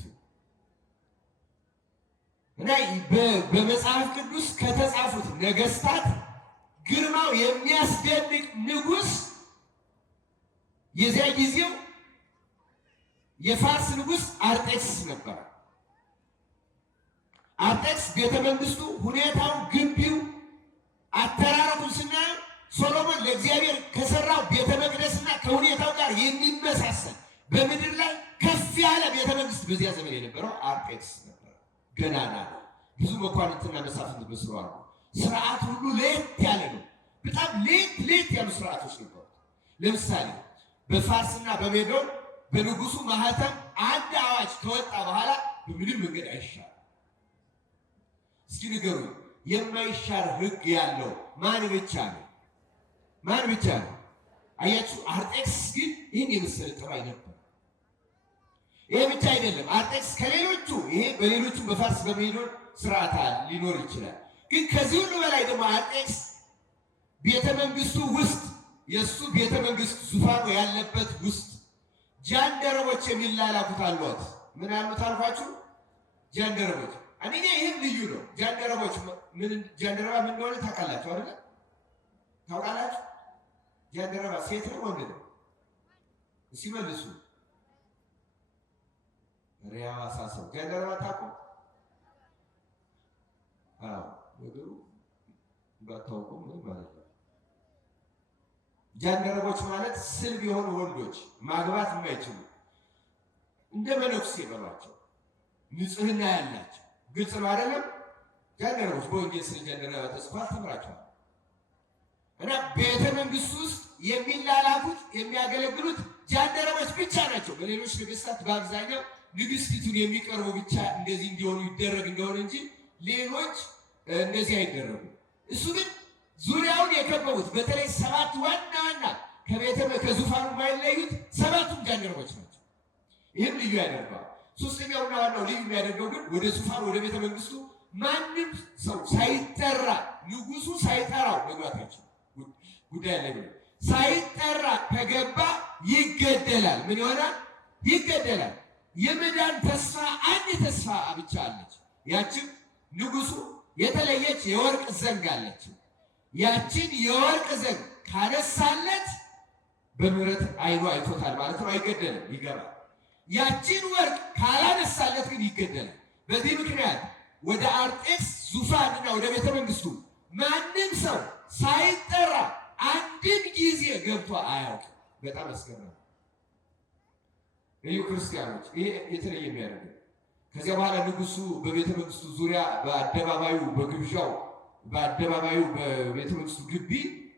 እና በመጽሐፍ ቅዱስ ከተጻፉት ነገስታት ግርማው የሚያስደንቅ ንጉስ የዚያ ጊዜው የፋርስ ንጉስ አርጤክስስ ነበር። አርጤክስስ ቤተ መንግስቱ፣ ሁኔታው፣ ግቢው፣ አተራረቱን ስናየው ሶሎሞን ለእግዚአብሔር ከሰራው ቤተ መቅደስና ከሁኔታው ጋር የሚመሳሰል በምድር ላይ ከፍ ያለ ቤተ መንግስት በዚያ ዘመን የነበረው አርጤክስስ ነበር። ገናና ነው። ብዙ መኳንንትና መሳፍንት መስለዋል። ስርዓት ሁሉ ለየት ያለ ነው። በጣም ለየት ያሉ ስርዓቶች ነበሩ። ለምሳሌ በፋርስና በሜዶን በንጉሱ ማህተም አንድ አዋጅ ከወጣ በኋላ በምንም መንገድ አይሻር። እስኪ ንገሩ፣ የማይሻር ህግ ያለው ማን ብቻ ነው? ማን ብቻ ነው? አያችሁ፣ አርጤክስስ ግን ይህን የመሰለ ጠባይ ነበር። ይሄ ብቻ አይደለም። አርጤክስስ ከሌሎቹ ይሄ በሌሎቹ በፋርስ በሜዶን ስርዓት ሊኖር ይችላል። ግን ከዚህ ሁሉ በላይ ደግሞ አርጤክስስ ቤተ መንግስቱ ውስጥ የእሱ ቤተ መንግስት ዙፋኑ ያለበት ውስጥ ጃንደረቦች የሚላላኩት አሏት። ምን አሉት አልኳችሁ? ጃንደረቦች። አንደኛ ይህም ልዩ ነው። ጃንደረቦች ጃንደረባ ምን እንደሆነ ታውቃላችሁ አይደል? ታውቃላችሁ? ጃንደረባ ሴት ነው ወንድ ነው? እስኪ መልሱ። ሪያዋ ሳሰው ጃንደረባ ታውቁ? አዎ ወገሩ ባታውቁ ምን ማለት ነው? ጃንደረቦች ማለት ስልብ የሆኑ ወንዶች ማግባት የማይችሉ እንደ መነኩሴ በሏቸው፣ ንጽህና ያላቸው። ግልጽ ነው አይደለም? ጃንደረቦች በወንጌል ስለ ጃንደረባ ተጽፏል፣ ተምራችኋል። እና ቤተ መንግስት ውስጥ የሚላላኩት የሚያገለግሉት ጃንደረቦች ብቻ ናቸው። በሌሎች ነገስታት በአብዛኛው ንግስቲቱን የሚቀርቡ ብቻ እንደዚህ እንዲሆኑ ይደረግ እንደሆነ እንጂ ሌሎች እንደዚህ አይደረጉ። እሱ ግን ዙሪያውን የከበቡት በተለይ 7 ዋና ዋና ከዙፋኑ የማይለዩት 7ቱም ጃንደረቦች ናቸው። ይህም ልዩ ያደርገዋል። ሶስተኛውና ዋናው ልዩ የሚያደርገው ግን ወደ ዙፋኑ ወደ ቤተ መንግስቱ ማንም ሰው ሳይጠራ ንጉሱ ሳይጠራው መግባታቸው ጉዳይ ላይ ነው። ሳይጠራ ከገባ ይገደላል። ምን ይሆናል? ይገደላል። የመዳን ተስፋ አንድ ተስፋ ብቻ አለች። ያችን ንጉሱ የተለየች የወርቅ ዘንግ አለች። ያችን የወርቅ ዘንግ ካነሳለት በምህረት አይኑ አይቶታል ማለት ነው። አይገደልም፣ ይገባል። ያችን ወርቅ ካላነሳለት ግን ይገደላል። በዚህ ምክንያት ወደ አርጤክስስ ዙፋንና ወደ ቤተ መንግስቱ ማንም ሰው ሳይጠራ አንድም ጊዜ ገብቶ አያውቅም። በጣም አስገራሚ እዩ ክርስቲያኖች። ይሄ የተለየ የሚያደርገው ከዚያ በኋላ ንጉሱ በቤተ መንግስቱ ዙሪያ በአደባባዩ በግብዣው በአደባባዩ በቤተ መንግስቱ ግቢ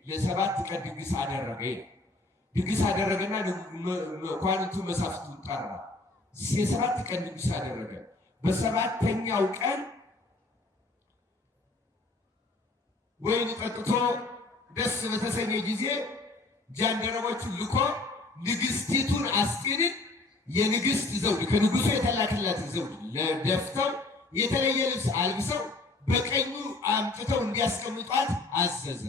ለ7 ቀን ድግስ አደረገ። ድግስ አደረገና መኳንንቱ መሳፍንቱን ጠራ። የ7 ቀን ድግስ አደረገ። በ7ኛው ቀን ወይን ጠጥቶ ደስ በተሰኘ ጊዜ ጃንደረቦቹን ልኮ ንግስቲቱን አስጢንን የንግስት ዘውድ ከንጉሱ የተላከላትን ዘውድ ለደፍተው የተለየ ልብስ አልብሰው በቀኙ አምጥተው እንዲያስቀምጧት አዘዘ።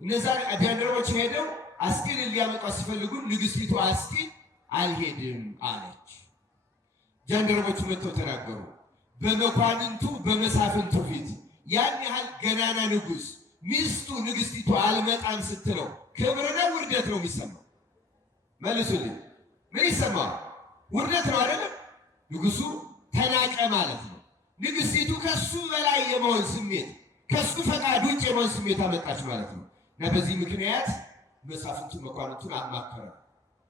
እነዛ ጃንደረቦች ሄደው አስጢንን ሊያመጧት ሲፈልጉ ንግስቲቱ አስጢን አልሄድም አለች። ጃንደረቦቹ መጥተው ተናገሩ። በመኳንንቱ በመሳፍንቱ ፊት ያን ያህል ገናና ንጉስ ሚስቱ ንግስቲቱ አልመጣም ስትለው ክብር ነው ውርደት ነው የሚሰማው? መልሱልኝ። ምን ይሰማል? ውርደት ነው አይደለም? ንጉሱ ተናቀ ማለት ነው። ንግስቲቱ ከሱ በላይ የመሆን ስሜት ከሱ ፈቃድ ውጭ የመሆን ስሜት አመጣች ማለት ነው። እና በዚህ ምክንያት መሳፍንቱ መኳንንቱን አማከረ።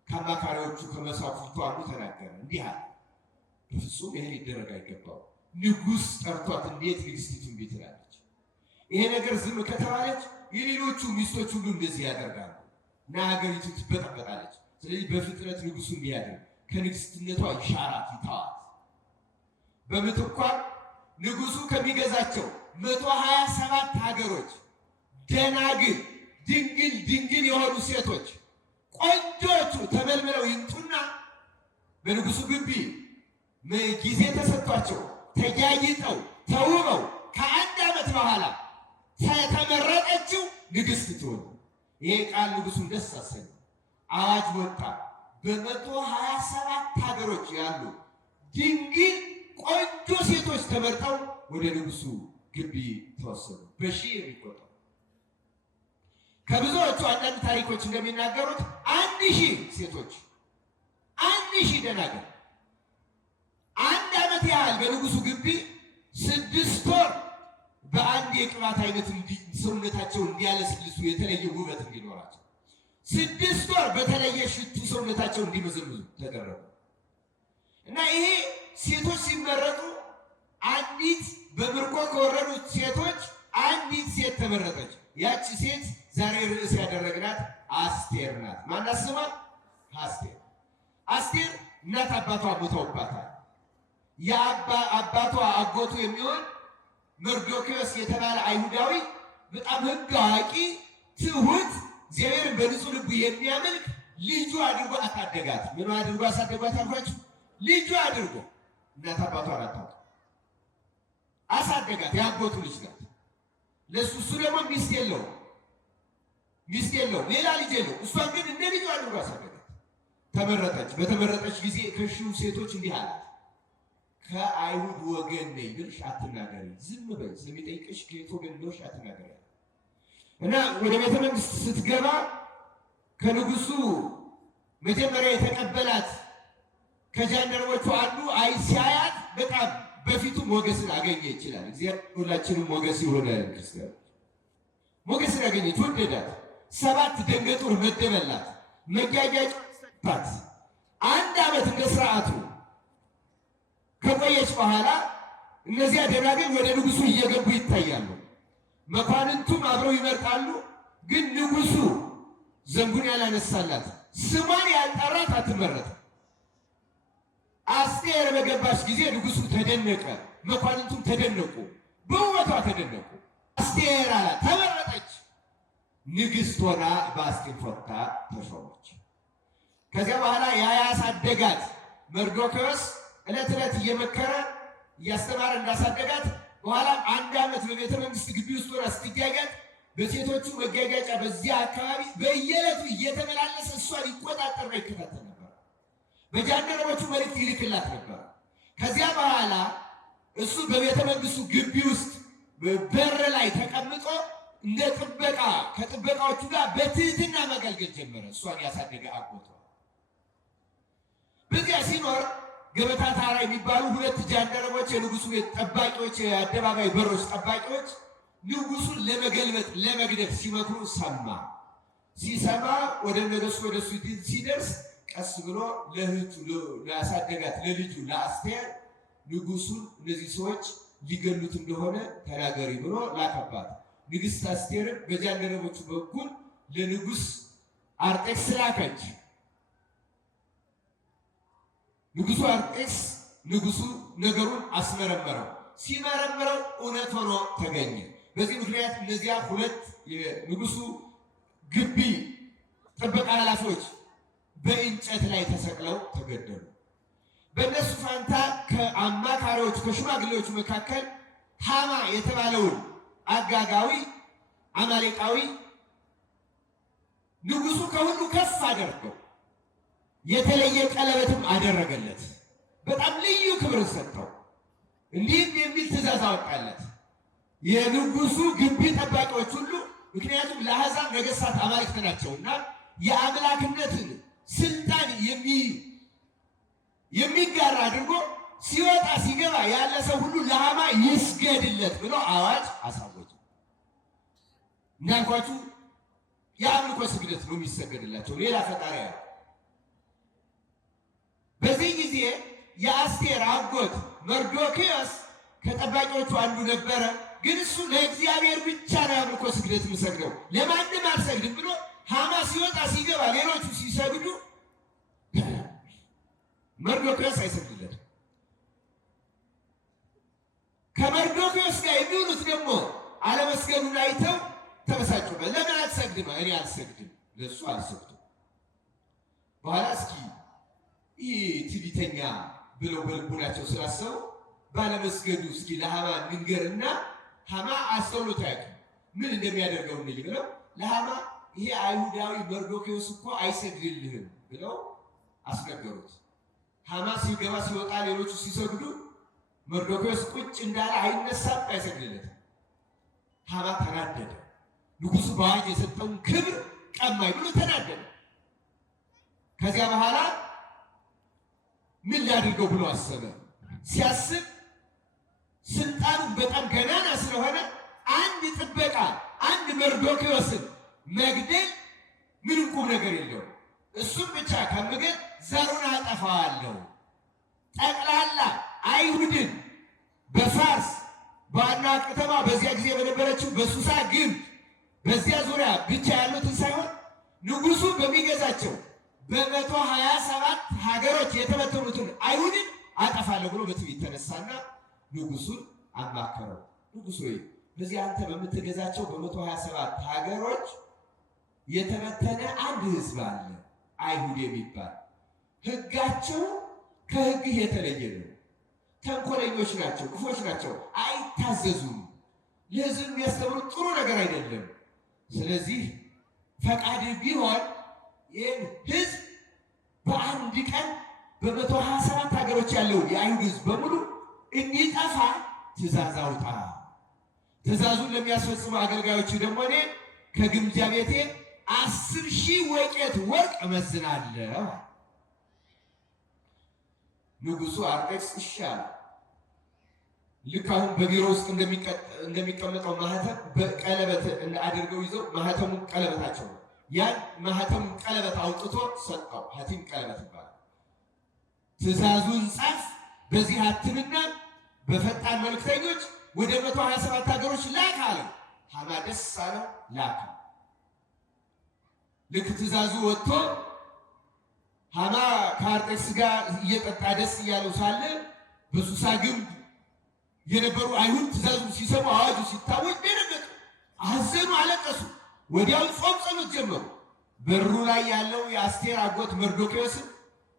ከአማካሪዎቹ ከመሳፍንቱ አንዱ ተናገረ፣ እንዲህ አለ፣ በፍጹም ይሄ ሊደረግ አይገባው። ንጉስ ጠርቷት እንዴት ንግስቲቱ እምቢ ትላለች? ይሄ ነገር ዝም ከተባለች የሌሎቹ ሚስቶች ሁሉ እንደዚህ ያደርጋሉ እና ሀገሪቱ ትበጠበጣለች። ስለዚህ በፍጥነት ንጉሱ እንዲያደርግ ከንግስትነቷ ይሻራት ይተዋት። በምትኳ ንጉሱ ከሚገዛቸው 127 ሀገሮች ደናግል ድንግል የሆኑ ሴቶች ቆንጆቹ ተመልምለው ይምጡና በንጉሱ ግቢ ጊዜ ተሰጥቷቸው ተጃይተው ተውበው ከአንድ ዓመት በኋላ ተመረጠችው ንግሥት ትሆን። ይሄ ቃል ንጉሱን ደስ አሰኘ። አዋጅ ወጣ። በ127 ሀገሮች ያሉ ድንግል ቆንጆ ሴቶች ተመርጠው ወደ ንጉሱ ግቢ ተወሰዱ። በሺህ የሚቆጠሩ ከብዙዎቹ አንዳንድ ታሪኮች እንደሚናገሩት 1000 ሴቶች 1000 ደናግል አንድ ዓመት ያህል በንጉሱ ግቢ 6 ወር በአንድ የቅባት አይነት ሰውነታቸው እንዲያለስልሱ የተለየ ውበት እንዲኖራቸው 6 ወር በተለየ ሽቱ ሰውነታቸው እንዲመዘምዙ ተደረጉ እና ይሄ ሴቶች ሲመረጡ አንዲት በምርኮ ከወረዱት ሴቶች አንዲት ሴት ተመረጠች። ያቺ ሴት ዛሬ ርዕስ ያደረግናት አስቴር ናት። ማናት ስሟ? አስቴር። አስቴር እናት አባቷ ሞተውባታል። የአባቷ አጎቱ የሚሆን መርዶክዮስ የተባለ አይሁዳዊ በጣም ሕግ አዋቂ ትሁት እግዚአብሔርን በንጹህ ልቡ የሚያመልክ ልጁ አድርጎ አሳደጋት። ምን አድርጎ አሳደጓት አልኳችሁ? ልጁ አድርጎ። እናት አባቷን አታውቅም። አሳደጋት። የአጎቱ ልጅ ናት። እሱ ደግሞ ሚስት የለውም፣ ሌላ ልጅ የለው። እሷን ግን እንደ ልጁ አድርጎ አሳደጋት። ተመረጠች። በተመረጠች ጊዜ ከሺው ሴቶች እንዲህ አላት፣ ከአይሁድ ወገን ነኝ ብለሽ አትናገሪ፣ ዝም በይ፣ ስለሚጠይቅሽ ከየት ወገን እንደሆንሽ አትናገሪ እና ወደ ቤተ መንግስት ስትገባ ከንጉሱ መጀመሪያ የተቀበላት ከጃንደረቦቹ አንዱ ሲያያት በጣም በፊቱ ሞገስን አገኘ ይችላል። እግዚአብሔር ሁላችንም ሞገስ ይሆነ። ክርስቲያን ሞገስን አገኘች፣ ወደዳት። 7 ደንገጡር መደበላት፣ መጋጋጫ ሰጣት። 1 ዓመት እንደ ስርዓቱ ከቆየች በኋላ እነዚያ ደናግል ወደ ንጉሱ እየገቡ ይታያሉ። መኳንንቱም አብረው ይመርጣሉ። ግን ንጉሱ ዘንጉን ያላነሳላት ስሟን ያልጠራት አትመረጥም። አስቴር በገባች ጊዜ ንጉሱ ተደነቀ፣ መኳንንቱም ተደነቁ፣ በውበቷ ተደነቁ። አስቴር አላት፣ ተመረጠች። ንግሥት ሆና በአስቴር ፈንታ ተሾመች። ከዚያ በኋላ ያሳደጋት መርዶክዮስ ዕለት ዕለት እየመከረ እያስተማረ እንዳሳደጋት በኋላም 1 ዓመት በቤተ መንግስት ግቢ ውስጥ ሆና ስትጋጋጥ በሴቶቹ መጋጋጫ በዚያ አካባቢ በየዕለቱ እየተመላለሰ እሷን ይቆጣጠርና ይከታተል ነበር። በጃንደረቦቹ መልእክት ይልክላት ነበር። ከዚያ በኋላ እሱ በቤተ መንግስቱ ግቢ ውስጥ በር ላይ ተቀምጦ እንደ ጥበቃ ከጥበቃዎቹ ጋር በትህትና ማገልገል ጀመረ። እሷን ያሳደገ አጎቷ በዚያ ሲኖር ገበታ ታራ የሚባሉ 2 ጃንደረቦች የንጉሱ ቤት ጠባቂዎች፣ የአደባባይ በሮች ጠባቂዎች ንጉሱን ለመገልበጥ ለመግደል ሲመክሩ ሰማ። ሲሰማ ወደ ነገሱ ወደሱ ሲደርስ ቀስ ብሎ ለእህቱ ላሳደጋት ለልጁ ለአስቴር ንጉሱን እነዚህ ሰዎች ሊገሉት እንደሆነ ተናገሪ ብሎ ላከባት። ንግሥት አስቴርም በጃንደረቦቹ በኩል ለንጉስ አርጤክስ ላከች። ንጉሱ አርጤክስ ንጉሱ ነገሩን አስመረመረው። ሲመረምረው እውነት ሆኖ ተገኘ። በዚህ ምክንያት እነዚያ 2 የንጉሱ ግቢ ጥበቃ ኃላፊዎች በእንጨት ላይ ተሰቅለው ተገደሉ። በእነሱ ፋንታ ከአማካሪዎቹ ከሽማግሌዎቹ መካከል ሃማ የተባለውን አጋጋዊ አማሌቃዊ ንጉሱ ከሁሉ ከፍ አደረገው። የተለየ ቀለበትም አደረገለት። በጣም ልዩ ክብር ሰጠው። እንዲህም የሚል ትእዛዝ አወጣለት፣ የንጉሱ ግቢ ጠባቂዎች ሁሉ ምክንያቱም ለአሕዛብ ነገሥታት አማልክት ናቸውና የአምላክነትን ስልጣን የሚጋራ አድርጎ ሲወጣ ሲገባ ያለ ሰው ሁሉ ለሃማ ይስገድለት ብሎ አዋጅ አሳወጀ። እንዳልኳችሁ የአምልኮ ስግደት ነው የሚሰገድላቸው፣ ሌላ ፈጣሪ ያለ። በዚህ ጊዜ የአስቴር አጎት መርዶክዮስ ከጠባቂዎቹ አንዱ ነበረ። ግን እሱ ለእግዚአብሔር ብቻ ነው የአምልኮ ስግደት የምሰግደው ለማንም አልሰግድም ብሎ ሃማ ሲወጣ ሲገባ ሌሎቹ ሲሰግዱ መርዶክዮስ አይሰግድለትም። ከመርዶክዮስ ጋር የሚውሉት ደግሞ አለመስገዱን አይተው ተበሳጩበት። ለምን አትሰግድም? እኔ አልሰግድም፣ ለእሱ አልሰግድም። በኋላ እስኪ ይህ ትዕቢተኛ ብለው በልቡናቸው ስላሰቡ ባለመስገዱ እስኪ ለሐማ ንገርና ሐማ አስተውሎት አያውቅም ምን እንደሚያደርገው እንይ ብለው ለሐማ ይሄ አይሁዳዊ መርዶክዮስ እኮ አይሰግድልህም ብለው አስነገሩት። ሐማ ሲገባ ሲወጣ ሌሎቹ ሲሰግዱ መርዶክዮስ ቁጭ እንዳለ አይነሳም፣ አይሰግድለትም። ሐማ ተናደደ። ንጉሡ በአዋጅ የሰጠውን ክብር ቀማኝ ብሎ ተናደደ። ከዚያ በኋላ ምን ላድርገው ብሎ አሰበ። ሲያስብ ስልጣኑ በጣም ገናና ስለሆነ አንድ ጥበቃ አንድ መርዶክዮስን መግደል ምንም ቁም ነገር የለውም። እሱም ብቻ ከምገል ዘሩን አጠፋዋለሁ። ጠቅላላ አይሁድን በፋርስ በዋና ከተማ በዚያ ጊዜ በነበረችው በሱሳ ግንብ በዚያ ዙሪያ ብቻ ያሉትን ሳይሆን ንጉሡ በሚገዛቸው በ127 ሀገሮች የተበተኑትን አይሁድን አጠፋለሁ ብሎ በትዕቢት ተነሳና ንጉሡን አማከረው። ንጉሥ ሆይ በዚህ አንተ በምትገዛቸው በ127 ሀገሮች የተበተነ አንድ ሕዝብ አለ፣ አይሁድ የሚባል ሕጋቸው ከሕግህ የተለየ ነው። ተንኮለኞች ናቸው፣ ክፎች ናቸው፣ አይታዘዙም። ለሕዝብ የሚያስተምሩት ጥሩ ነገር አይደለም። ስለዚህ ፈቃድ ቢሆን ይህን ሕዝብ በአንድ ቀን በ127 ሀገሮች ያለውን የአይሁድ ሕዝብ በሙሉ እንዲጠፋ ትእዛዝ አውጣ። ትእዛዙን ለሚያስፈጽሙ አገልጋዮቹ ደግሞ እኔ ከግምጃ ቤቴ 10,000 ወቄት ወርቅ እመዝናለሁ። ንጉሡ አርጤክስ ይሻል ልክ አሁን በቢሮ ውስጥ እንደሚቀመጠው ማህተም በቀለበት አድርገው ይዘው ማህተሙ ቀለበታቸው ነው። ያን ማህተሙ ቀለበት አውጥቶ ሰጠው። ሐቲም ቀለበት ይባላል። ትእዛዙን ጻፍ፣ በዚህ ሐቲምና በፈጣን መልእክተኞች ወደ 127 ሀገሮች ላክ አለው። ሐማ ደስ አለው፣ ላከ። ልክ ትእዛዙ ወጥቶ ሐማ ከአርጤክስ ጋር እየጠጣ ደስ እያለው ሳለ በሱሳ ግንብ የነበሩ አይሁድ ትእዛዙን ሲሰሙ አዋጁ ሲታወጅ ደነገጡ፣ አዘኑ፣ አለቀሱ። ወዲያው ጾም ጸሎት ጀመሩ። በሩ ላይ ያለው የአስቴር አጎት መርዶክዮስ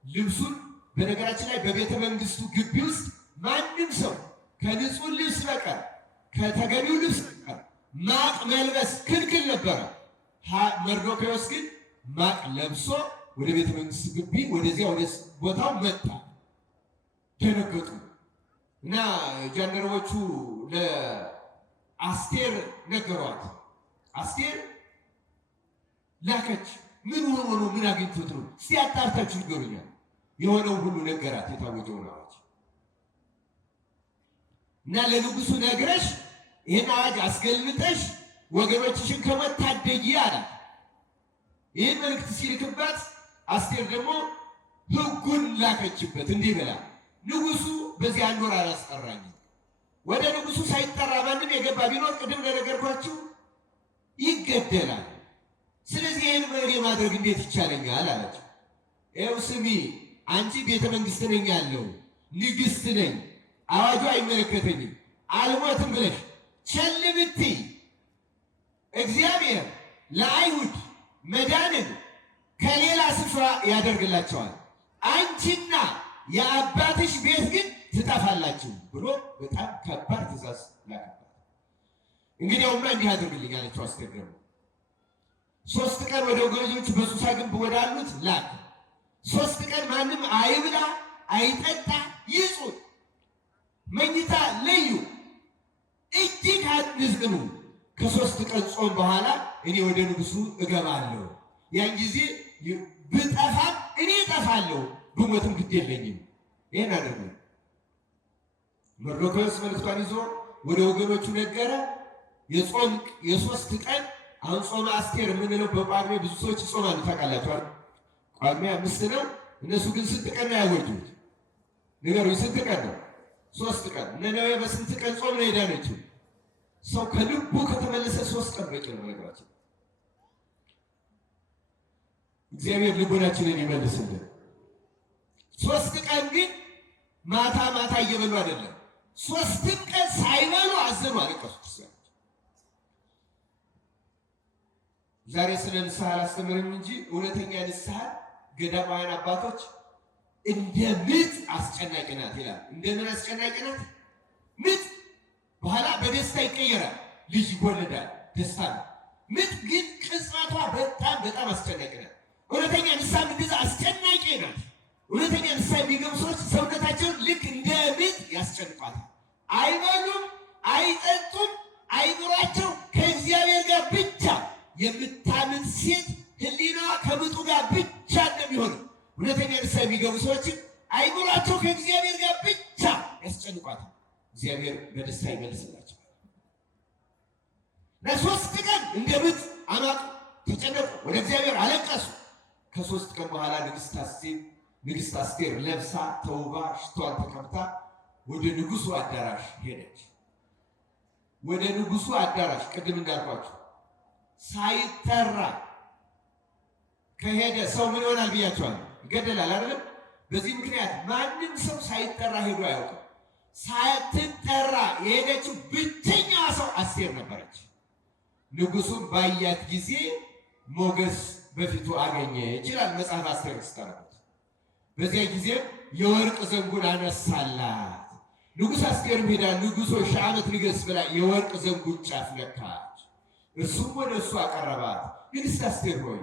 ልብሱን በነገራችን ላይ በቤተ መንግስቱ ግቢ ውስጥ ማንም ሰው ከንጹህ ልብስ በቀር ከተገቢው ልብስ በቀር ማቅ መልበስ ክልክል ነበረ። መርዶክዮስ ግን ማቅ ለብሶ ወደ ቤተ መንግስቱ ግቢ ወደዚያ ወደ ቦታው መጣ። ደነገጡ እና ጃንደረቦቹ ለአስቴር ነገሯት። አስቴር ላከች። ምን ሆኖ ነው? ምን አግኝቶት ነው? እስቲ አጣርታችሁ ንገሩኛል። የሆነው ሁሉ ነገራት፣ የታወጀውን አዋጅ እና ለንጉሡ ነግረሽ ይህን አዋጅ አስገልብጠሽ ወገኖችሽን ከሞት ታደጊ አላት። ይህን መልእክት ሲልክባት አስቴር ደግሞ ሕጉን ላከችበት እንዲህ ብላ፣ ንጉሡ በዚህ 1 ወር አላስጠራኝም። ወደ ንጉሡ ሳይጠራ ማንም የገባ ቢኖር ቅድም ለነገርኳችሁ ይገደላል። ስለዚህ ይህን መሪ ማድረግ እንዴት ይቻለኛል አለች። ይኸው ስሚ፣ አንቺ ቤተ መንግስት ነኝ ያለው ንግሥት ነኝ፣ አዋጁ አይመለከተኝም፣ አልሞትም ብለሽ ቸል ብትይ እግዚአብሔር ለአይሁድ መዳንን ከሌላ ስፍራ ያደርግላቸዋል፣ አንቺና የአባትሽ ቤት ግን ትጠፋላችሁ ብሎ በጣም ከባድ ትእዛዝ ላከባት። እንግዲያውማ እንዲህ አድርግልኝ አለችው አስቴር። ደግሞ 3 ቀን ወደ ወገኖቹ በሱሳ ግንብ ወዳሉት ላክ። 3 ቀን ማንም አይብላ አይጠጣ፣ ይጹም፣ መኝታ ለዩ፣ እጅግ አትዝኑ። ከ3 ቀን ጾም በኋላ እኔ ወደ ንጉሡ እገባለሁ። ያን ጊዜ ብጠፋም እኔ እጠፋለሁ፣ ብሞትም ግድ የለኝም። ይህን አድርጉ። መርዶክዮስ መልእክቷን ይዞ ወደ ወገኖቹ ነገረ። የጾም የ3 ቀን አሁን ጾመ አስቴር የምንለው በጳጉሜ ብዙ ሰዎች ይጾማሉ ታውቃላችሁ። ጳጉሜ 5 ነው። እነሱ ግን ስንት ቀን ነው ያወጁት? ንገሩኝ፣ ስንት ቀን ነው? 3 ቀን። ነነዌ በስንት ቀን ጾም ነው የዳነችው? ሰው ከልቡ ከተመለሰ 3 ቀን በቂ ነው። ነገራችን እግዚአብሔር ልቦናችንን ይመልስልን። 3 ቀን ግን ማታ ማታ እየበሉ አይደለም፣ 3 ቀን ሳይበሉ አዘኑ፣ አለቀሱ። ዛሬ ስለ ንስሐ አላስተምርም እንጂ እውነተኛ ንስሐ ገዳማውያን አባቶች እንደ ምጥ አስጨናቂ ናት ይላል። እንደምን አስጨናቂ ናት? ምጥ በኋላ በደስታ ይቀየራል። ልጅ ይወለዳል፣ ደስታ ነው። ምጥ ግን ቅጽበቷ በጣም አስጨናቂ ናት። እውነተኛ ንስሐ እንደዛ አስጨናቂ ናት። እውነተኛ ንስሐ የሚገቡ ሰዎች ሰውነታቸውን ልክ እንደ ምጥ ያስጨንቋታል። አይበሉም፣ አይጠጡም፣ አይምሯቸው ከእግዚአብሔር ጋር ብቻ የምታምጥ ሴት ሕሊናዋ ከምጡ ጋር ብቻ እንደሚሆን እውነተኛ ንስሐ የሚገቡ ሰዎችን አይምሯቸው ከእግዚአብሔር ጋር ብቻ ያስጨንቋታል። እግዚአብሔር በደስታ ይመልስላቸው። ለሶስት ቀን እንደ ምጥ አማጡ፣ ተጨነቁ፣ ወደ እግዚአብሔር አለቀሱ። ከሶስት ቀን በኋላ ንግሥት አስቴር ለብሳ ተውባ ሽቷን ተቀብታ ወደ ንጉሡ አዳራሽ ሄደች። ወደ ንጉሡ አዳራሽ ቅድም እንዳልኳቸው ሳይጠራ ከሄደ ሰው ምን ይሆናል ብያቸዋለሁ? ይገደላል አይደለም? በዚህ ምክንያት ማንም ሰው ሳይጠራ ሄዶ አያውቅም። ሳትጠራ የሄደችው ብቸኛዋ ሰው አስቴር ነበረች። ንጉሡም ባያት ጊዜ ሞገስ በፊቱ አገኘ ይችላል መጽሐፍ አስቴር ስታነቡት። በዚያ ጊዜ የወርቅ ዘንጉን አነሳላት። ንጉሥ አስቴርም ሄዳ ንጉሡ ሺህ ዓመት ንገሥ ብላ የወርቅ ዘንጉን ጫፍ ነካች። እርሱም ወደ እሱ አቀረባት። ንግሥት አስቴር ሆይ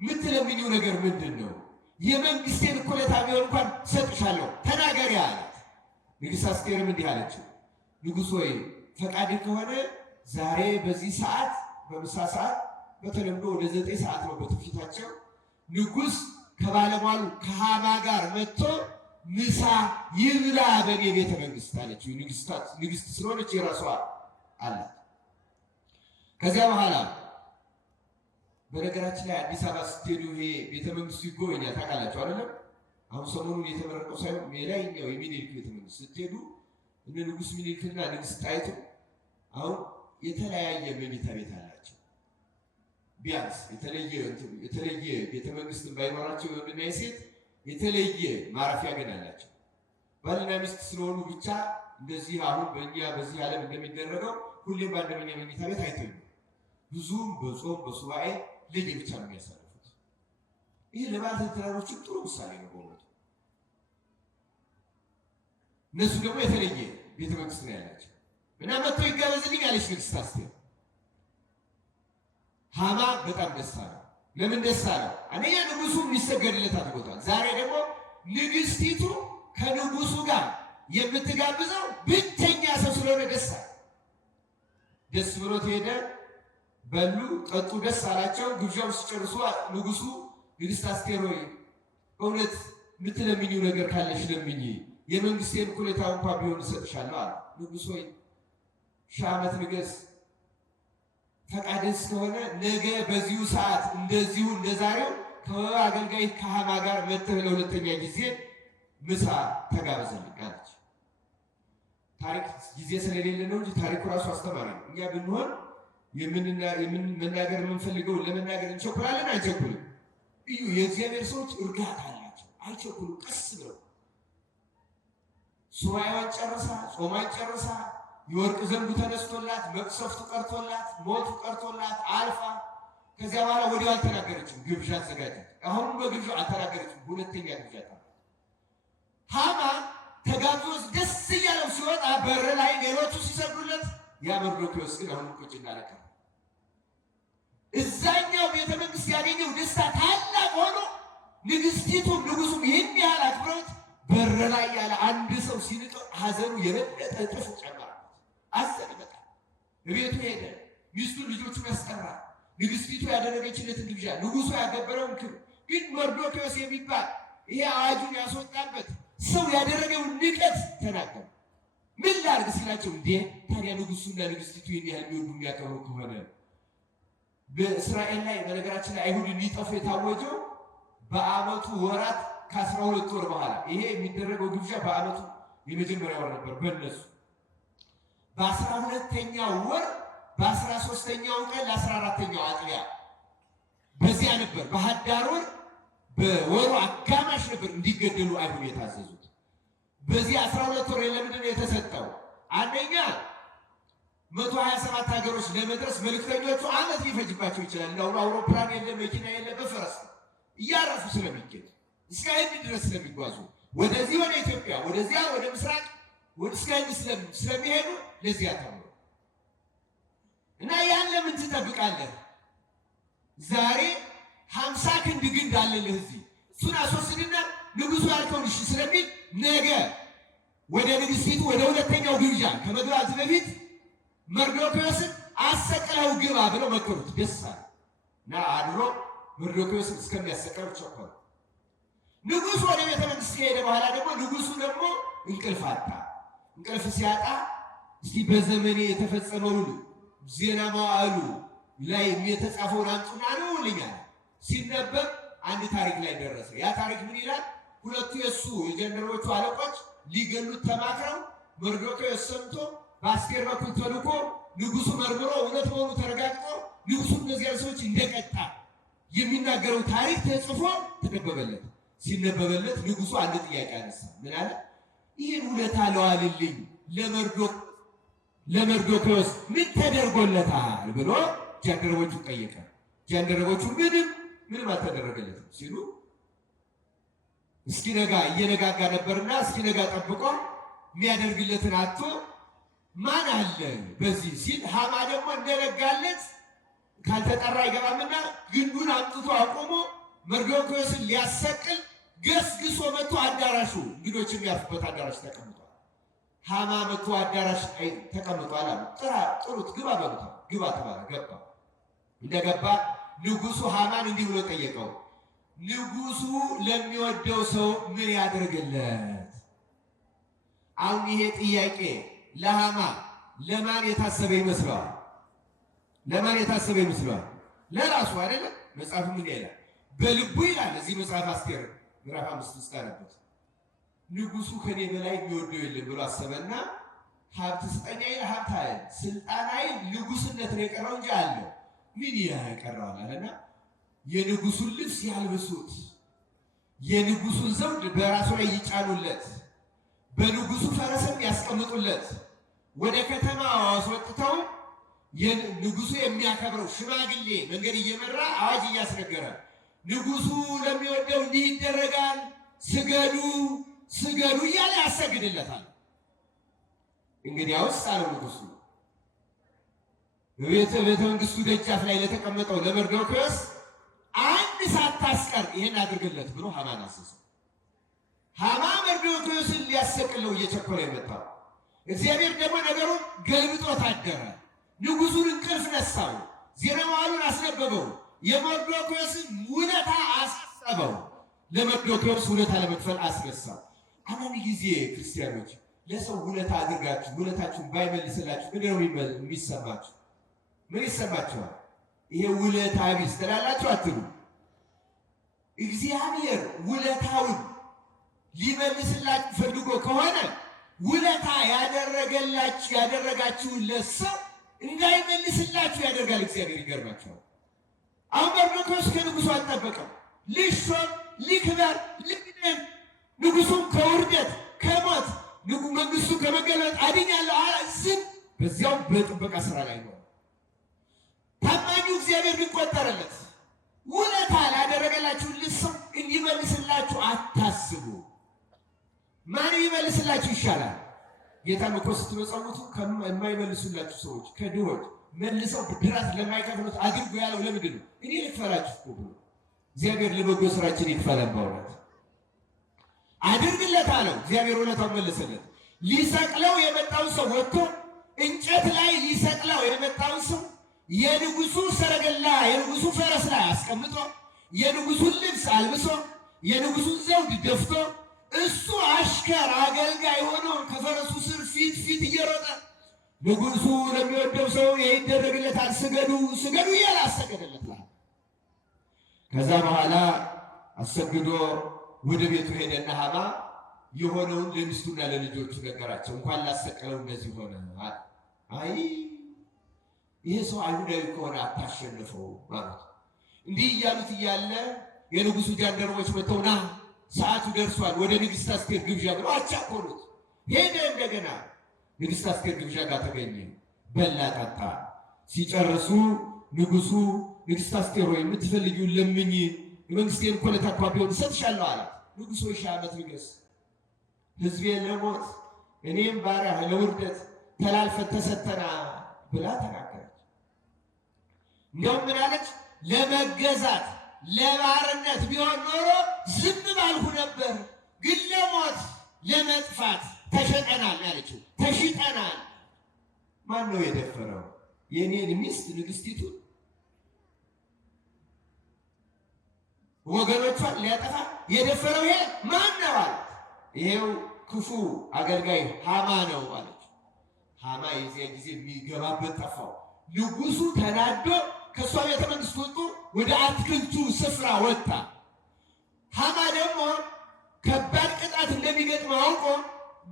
የምትለምኚው ነገር ምንድን ነው? የመንግስቴን እኩሌታ ቢሆን እንኳን ሰጥሻለሁ፣ ተናገሪ አላት። ንግሥት አስቴርም እንዲህ አለችው፣ ንጉሥ ሆይ ፈቃድ ከሆነ ዛሬ በዚህ ሰዓት በምሳ ሰዓት በተለምዶ ወደ 9 ሰዓት ነው በትውፊታቸው ንጉሥ ከባለሟሉ ከሃማ ጋር መጥቶ ምሳ ይብላ በኔ ቤተ መንግስት አለችው። ንግሥት ስለሆነች የራሷ አላት። ከዚያ በኋላ በነገራችን ላይ አዲስ አበባ ስትሄዱ ይሄ ቤተ መንግስቱ ይጎበኛል። ታውቃላችሁ አይደለም? አሁን ሰሞኑን የተመረቀው ሳይሆን የላይኛው የሚኒልክ ቤተ መንግስት ስትሄዱ እነ ንጉሥ ሚኒልክና ንግሥት ጣይቱ አሁን የተለያየ መኝታ ቤት አላቸው። ቢያንስ የተለየ ቤተ መንግስት ባይኖራቸው ወንድና የሴት የተለየ ማረፊያ ግን አላቸው። ባልና ሚስት ስለሆኑ ብቻ እንደዚህ አሁን በእኛ በዚህ ዓለም እንደሚደረገው ሁሌም በአንደኛ መኝታ ቤት አይተኙም። ብዙም በጾም በሱባኤ ልጅ ብቻ ነው የሚያሳልፉት። ይህ ለባለ ትዳሮች ጥሩ ምሳሌ ነው በእውነቱ። እነሱ ደግሞ የተለየ ቤተ መንግስት ነው ያላቸው እና መጥቶ ይጋበዝልኝ አለች ንግሥት አስቴር። ሃማ በጣም ደስ አለው። ለምን ደስ አለው? አንደኛ ንጉሡ የሚሰገድለት አድርጎታል። ዛሬ ደግሞ ንግሥቲቱ ከንጉሡ ጋር የምትጋብዘው ብቸኛ ሰው ስለሆነ ደስ አለ። ደስ ብሎት ሄደ። በሉ ጠጡ፣ ደስ አላቸው። ግብዣው ሲጨርሱ ንጉሡ ንግሥት አስቴር ሆይ እውነት የምትለምኚው ነገር ካለሽ ለምኚ፣ የመንግስቴን እኩሌታ እንኳን ቢሆን እሰጥሻለሁ አለ። ንጉሥ ሆይ 1000 ዓመት ንገስ፣ ፈቃድህ ከሆነ ነገ በዚሁ ሰዓት እንደዚሁ እንደዛሬው ከአገልጋይ ከሃማ ጋር መጥተህ ለሁለተኛ ጊዜ ምሳ ተጋበዘልኝ አለች። ታሪክ ጊዜ ስለሌለ ነው እንጂ ታሪኩ ራሱ አስተማሪ ነው። እኛ ብንሆን መናገር የምንፈልገው ለመናገር እንቸኩላለን፣ አይቸኩልም። እዩ፣ የእግዚአብሔር ሰዎች እርጋታ አላቸው፣ አይቸኩሉም። ቀስ ብለው ሱባኤዋን ጨርሳ ጾሟን ጨርሳ የወርቅ ዘንጉ ተነስቶላት መቅሰፍቱ ቀርቶላት ሞቱ ቀርቶላት አልፋ ከዚያ በኋላ ወዲያው አልተናገረችም። ግብዣ አዘጋጀች። አሁንም በግብዣው አልተናገረችም። ሁለተኛ ግብዣ ሃማ ተጋብዞ ደስ እያለው ሲወጣ በር ላይ ሌሎቹ ሲሰግዱለት ያ መርዶክዮስ ግን አሁን ቁጭ እንዳለቀ እዛኛው ቤተ መንግስት ያገኘው ደስታ ታላቅ ሆኖ ንግስቲቱም ንጉሱም ይህን ያህል አክብረውት በር ላይ ያለ አንድ ሰው ሲንቀው ሀዘኑ የበለጠ እጥፍ ጨመረ። አዘነ በጣም። ቤቱ ሄደ። ሚስቱን ልጆቹን ያስጠራ። ንግስቲቱ ያደረገችለትን ግብዣ ንጉሱ ያከበረውን ክብር ግን መርዶክዮስ የሚባል ይሄ አዋጁን ያስወጣበት ሰው ያደረገውን ንቀት ተናገሩ። ምን ላድርግ ሲላቸው እንዴ ታዲያ ንጉሱና ንግስቲቱ ይህን ያህል የሚወዱ የሚያከብሩ ከሆነ በእስራኤል ላይ በነገራችን ላይ አይሁድ እንዲጠፉ የታወጀው በዓመቱ ወራት ከ12 ወር በኋላ ይሄ የሚደረገው ግብዣ በዓመቱ የመጀመሪያ ወር ነበር በእነሱ። በ12ኛው ወር በ13ኛው ቀን ለ14ኛው አጥቢያ በዚያ ነበር በሐዳር ወር በወሩ አጋማሽ ነበር እንዲገደሉ አይሁድ የታዘዙት። በዚህ 12 ወር ለምንድን ነው የተሰጠው? አንደኛ 127 ሀገሮች ለመድረስ መልእክተኞቹ ዓመት ሊፈጅባቸው ይችላል። እንደው አውሮፕላን የለ መኪና የለ በፈረስ እያረፉ ስለሚገኝ እስከ ህንድ ድረስ ስለሚጓዙ ወደዚህ ወደ ኢትዮጵያ ወደዚያ ወደ ምስራቅ እስከ ህንድ ስለሚሄዱ ለዚያ ተብሎ እና ያን ለምን ትጠብቃለህ? ዛሬ 50 ክንድ ግንድ አለልህ እዚህ እሱን አስወስድና ንጉሡ ያልከውን እሺ ስለሚል ነገ ወደ ንግሥቲቱ ወደ ሁለተኛው ግብዣ ከመግባት በፊት መርዶክዮስን አሰቅለው ግባ ብለው መከሩት። ደስ አለ እና አድሮ መርዶክዮስን እስከሚያሰቅለው ቸኮለ። ንጉሡ ወደ ቤተ መንግሥት ከሄደ በኋላ ደግሞ ንጉሡ ደግሞ እንቅልፍ አጣ። እንቅልፍ ሲያጣ እስቲ በዘመኔ የተፈጸመውን ዜና መዋዕሉ ላይ የተጻፈውን አምጡና አንብቡልኛል። ሲነበብ አንድ ታሪክ ላይ ደረሰ። ያ ታሪክ ምን ይላል? ሁለቱ የሱ የጀነሮቹ አለቆች ሊገሉት ተማክረው መርዶክዮስ ሰምቶ በአስቴር በኩል ተልኮ ንጉሡ መርምሮ እውነት መሆኑ ተረጋግጦ ንጉሡ እነዚያን ሰዎች እንደቀጣ የሚናገረው ታሪክ ተጽፎ ተነበበለት። ሲነበበለት ንጉሡ አንድ ጥያቄ አነሳ። ምን አለ? ይህን ውለታ ለዋልልኝ ለመርዶክዮስ ምን ተደርጎለታል ብሎ ጃንደረቦቹ ጠየቀ። ጃንደረቦቹ ምንም አልተደረገለትም ሲሉ እስኪነጋ እየነጋጋ ነበርና እስኪነጋ ጠብቆ የሚያደርግለትን አጥቶ ማን አለ በዚህ ሲል ሃማ ደግሞ እንደነጋለት ካልተጠራ አይገባምና ግንዱን አምጥቶ አቆሞ መርዶክዮስን ሊያሰቅል ገስግሶ መጥቶ አዳራሹ እንግዶች የሚያርፉበት አዳራሽ ተቀምጧል። ሃማ መጥቶ አዳራሽ ተቀምጧል አሉ። ጥሩት ግባ በሉት። ግባ ተባለ። ገባ። እንደገባ ንጉሡ ሃማን እንዲህ ብሎ ጠየቀው። ንጉሡ ለሚወደው ሰው ምን ያደርግለት? አሁን ይሄ ጥያቄ ለሃማ ለማን የታሰበ ይመስለዋል? ለማን የታሰበ ይመስለዋል? ለራሱ አይደለም። መጽሐፉ ምን ይላል? በልቡ ይላል እዚህ መጽሐፍ አስቴር ምዕራፍ 5 ውስጥ አለበት። ንጉሡ ከኔ በላይ የሚወደው የለም ብሎ አሰበና ሀብት ስጠኝ አይል ሀብት አይል ስልጣን አይል ንጉሥነት ነው የቀረው እንጂ አለው ምን ያቀረዋል አለና የንጉሡን ልብስ ያልብሱት፣ የንጉሡን ዘውድ በራሱ ላይ ይጫኑለት፣ በንጉሡ ፈረስም ያስቀምጡለት፣ ወደ ከተማ አስወጥተው ንጉሡ የሚያከብረው ሽማግሌ መንገድ እየመራ አዋጅ እያስነገረ ንጉሡ ለሚወደው እንዲህ ይደረጋል፣ ስገዱ ስገዱ እያለ ያሰግድለታል። እንግዲያውስ አለው ንጉሡ በቤተ መንግሥቱ ደጃፍ ላይ ለተቀመጠው ለመርዶክዮስ አንድ ሳታስቀር ይሄን አድርግለት ብሎ ሃማን አዘዘው። ሃማ መርዶክዮስን ሊያሰቅለው እየቸኮለ የመጣው እግዚአብሔር ደግሞ ነገሩን ገልብጦ ታደረ። ንጉሡን እንቅልፍ ነሳው። ዜና መዋዕሉን አስነበበው። የመርዶክዮስን ውለታ አሳሰበው። ለመርዶክዮስ ውለታ ለመክፈል አስነሳው። አንዳንድ ጊዜ ክርስቲያኖች ለሰው ውለታ አድርጋችሁ ውለታችሁን ባይመልስላችሁ ምን ነው የሚሰማችሁ? ምን ይሰማችኋል? ይሄ ውለታ ቢስ ትላላችሁ አትሉ? እግዚአብሔር ውለታውን ሊመልስላችሁ ፈልጎ ከሆነ ውለታ ያደረጋችሁለት ሰው እንዳይመልስላችሁ ያደርጋል እግዚአብሔር። ይገርማችኋል። አሁን መርዶክዮስ ከንጉሡ አልጠበቀም። ልሾም፣ ሊክበር፣ ልግደል፣ ንጉሡን ከውርደት ከሞት መንግስቱ ከመገለጥ አድኛለሁ ዝም። በዚያው በጥበቃ ስራ ላይ ነው። ታማኙ እግዚአብሔር ሊቆጠርለት ውለታ ላደረገላችሁለት ሰው እንዲመልስላችሁ አታስቡ። ማን ይመልስላችሁ ይሻላል? ጌታም እኮ ስትመጸውቱ ከማይመልሱላችሁ ሰዎች ከድሆች መልሰው ብድራት ለማይከፍሉት አድርጎ ያለው ለምንድን ነው? እኔ ልክፈላችሁ እኮ ብሎ እግዚአብሔር ለበጎ ስራችን ይክፈለን። በእውነት አድርግለት አለው። እግዚአብሔር ውለታውን መለሰለት። ሊሰቅለው የመጣውን ሰው ወጥቶ እንጨት ላይ ሊሰቅለው የመጣውን ሰው የንጉሡ ሰረገላ የንጉሡ ፈረስ ላይ አስቀምጦ የንጉሡን ልብስ አልብሶ የንጉሡን ዘውድ ደፍቶ እሱ አሽከር አገልጋይ ሆኖ ከፈረሱ ስር ፊት እየሮጠ ንጉሡ ለሚወደው ሰው ይደረግለታል፣ ስገዱ ስገዱ እያለ አሰገደለታል። ከዛ በኋላ አሰግዶ ወደ ቤቱ ሄደና ሃማ የሆነውን ለሚስቱና ለልጆቹ ነገራቸው። እንኳን ላሰቀለው እንደዚህ ሆነ። አይ ይሄ ሰው አይሁዳዊ ከሆነ አታሸንፈው ማለት እንዲህ እያሉት እያለ የንጉሡ ጃንደረቦች መጥተውና ሰዓቱ ደርሷል ወደ ንግሥት አስቴር ግብዣ ብለው አቻኮሉት። ሄደ። እንደገና ንግሥት አስቴር ግብዣ ጋር ተገኘ። በላ ጠጣ። ሲጨርሱ ንጉሡ ንግሥት አስቴር ሆይ የምትፈልጊውን ለምኝ፣ የመንግስቴን ኮለታ እንኳ ቢሆን እሰጥሻለሁ አላት። ንጉሥ ሆይ ሺህ ዓመት ንገሥ፣ ሕዝቤን ለሞት እኔም ባሪያህ ለውርደት ተላልፈን ተሰጥተናል ብላ ተናገረች። እንዲያውም ምን አለች? ለመገዛት ለባርነት ቢሆን ኖሮ ዝም ባልሁ ነበር፣ ግን ለሞት ለመጥፋት ተሸጠናል ያለችው። ተሽጠናል። ማን ነው የደፈረው? የኔን ሚስት ንግሥቲቱን ወገኖቿን ሊያጠፋ የደፈረው ይሄ ማን ነው አለ። ይሄው ክፉ አገልጋይ ሃማ ነው አለች። ሃማ የዚያ ጊዜ የሚገባበት ጠፋው። ንጉሡ ተናዶ ከእሷ ቤተ መንግሥት ወጥቶ ወደ አትክልቱ ስፍራ ወጣ። ሃማ ደግሞ ከባድ ቅጣት እንደሚገጥመው አውቆ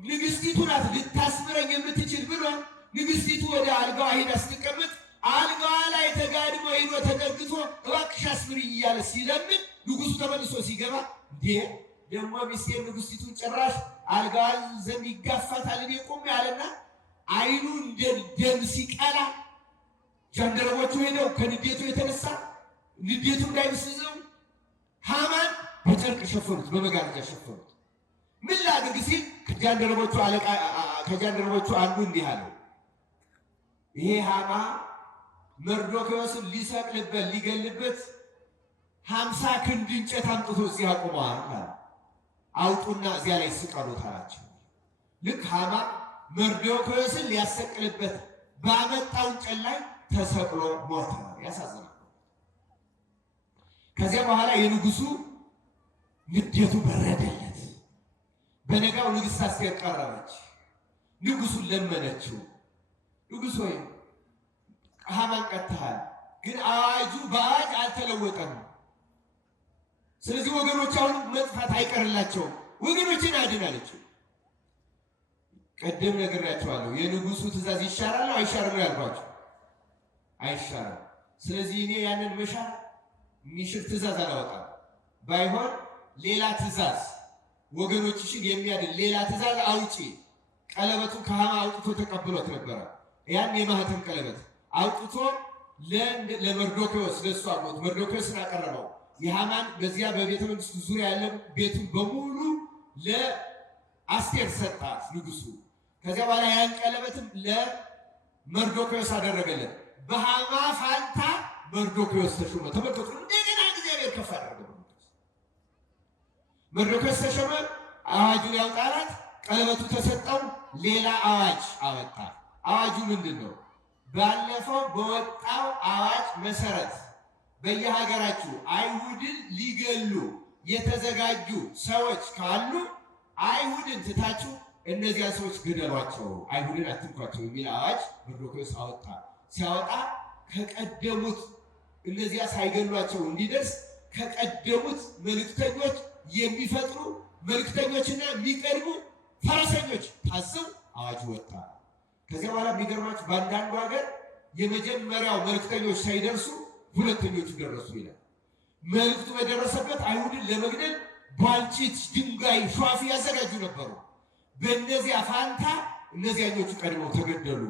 ንግሥቲቱ ናት ልታስምረኝ የምትችል ብሎ ንግሥቲቱ ወደ አልጋዋ ሄዳ ስትቀመጥ አልጋዋ ላይ ተጋድሞ ሄዶ ተጠግቶ እባክሽ አስምሪኝ እያለ ሲለምን ንጉሡ ተመልሶ ሲገባ እንዴ ደግሞ ሚስቴር ንግሥቲቱን ጭራሽ አልጋዋን ዘንድ ይጋፋታል እኔ ቆሜ አለና ዓይኑ እንደ ደም ሲቀላ ጃንደረቦቹ ሄደው ከንዴቱ የተነሳ ንዴቱ እንዳይመስዘው ሃማን በጨርቅ ሸፈኑት፣ በመጋረጃ ሸፈኑት። ምን ላድርግ ሲል ከጃንደረቦቹ አንዱ እንዲህ አለው፣ ይሄ ሃማ መርዶክዮስን ሊሰቅልበት ሊገልበት 50 ክንድ እንጨት አምጥቶ እዚህ አቁመዋል። አውጡና እዚያ ላይ ስቀሉት አላቸው። ልክ ሃማ መርዶክዮስን ሊያሰቅልበት ባመጣው እንጨት ላይ ተሰቅሎ ሞተ። ያሳዝናል። ከዚያ በኋላ የንጉሡ ንዴቱ በረደለት። በነጋው ንግሥት አስቴር ቀረበች። ንጉሡን ለመነችው። ንጉሥ ሆይ ሃማን ቀጥተሃል፣ ግን አዋጁ በአዋጅ አልተለወጠም። ስለዚህ ወገኖች አሁን መጥፋት አይቀርላቸውም፣ ወገኖችን አድን አለችው። ቀደም ነግሬያቸዋለሁ። የንጉሡ ትእዛዝ ይሻራል አይሻርም ያልኳቸው፣ አይሻርም። ስለዚህ እኔ ያንን መሻር የሚሽር ትእዛዝ አላወጣም። ባይሆን ሌላ ትእዛዝ ወገኖችሽን የሚያድን ሌላ ትእዛዝ አውጪ። ቀለበቱን ከሃማ አውጥቶ ተቀብሎት ነበረ። ያን የማህተም ቀለበት አውጥቶ ለመርዶክዮስ ለእሱ አጎት መርዶክዮስን አቀረበው። የሃማን በዚያ በቤተ መንግሥቱ ዙሪያ ያለ ቤቱን በሙሉ ለአስቴር ሰጣት ንጉሡ። ከዚያ በኋላ ያን ቀለበትም ለመርዶክዮስ አደረገለት። በሃማ ፋንታ መርዶክዮስ ተሾመ። ተመልከቱ፣ እንደገና እግዚአብሔር ከፍ አደረገ። መርዶክዮስ ተሾመ። አዋጁን ያውጣላት፣ ቀለበቱ ተሰጠው። ሌላ አዋጅ አወጣ። አዋጁ ምንድን ነው? ባለፈው በወጣው አዋጅ መሰረት በየሀገራችሁ አይሁድን ሊገሉ የተዘጋጁ ሰዎች ካሉ አይሁድን ትታችሁ እነዚያ ሰዎች ግደሏቸው፣ አይሁድን አትንኳቸው የሚል አዋጅ መርዶክዮስ አወጣ። ሲያወጣ ከቀደሙት እነዚያ ሳይገሏቸው እንዲደርስ ከቀደሙት መልእክተኞች የሚፈጥሩ መልእክተኞችና የሚቀድሙ ፈረሰኞች ታዘው አዋጅ ወጣ። ከዚያ በኋላ የሚገርማችሁ በአንዳንዱ ሀገር የመጀመሪያው መልእክተኞች ሳይደርሱ ሁለተኞቹ ደረሱ ይላል። መልእክቱ በደረሰበት አይሁድን ለመግደል ባልጭት፣ ድንጋይ፣ ሿፊ ያዘጋጁ ነበሩ። በእነዚያ ፋንታ እነዚያኞቹ ቀድመው ተገደሉ።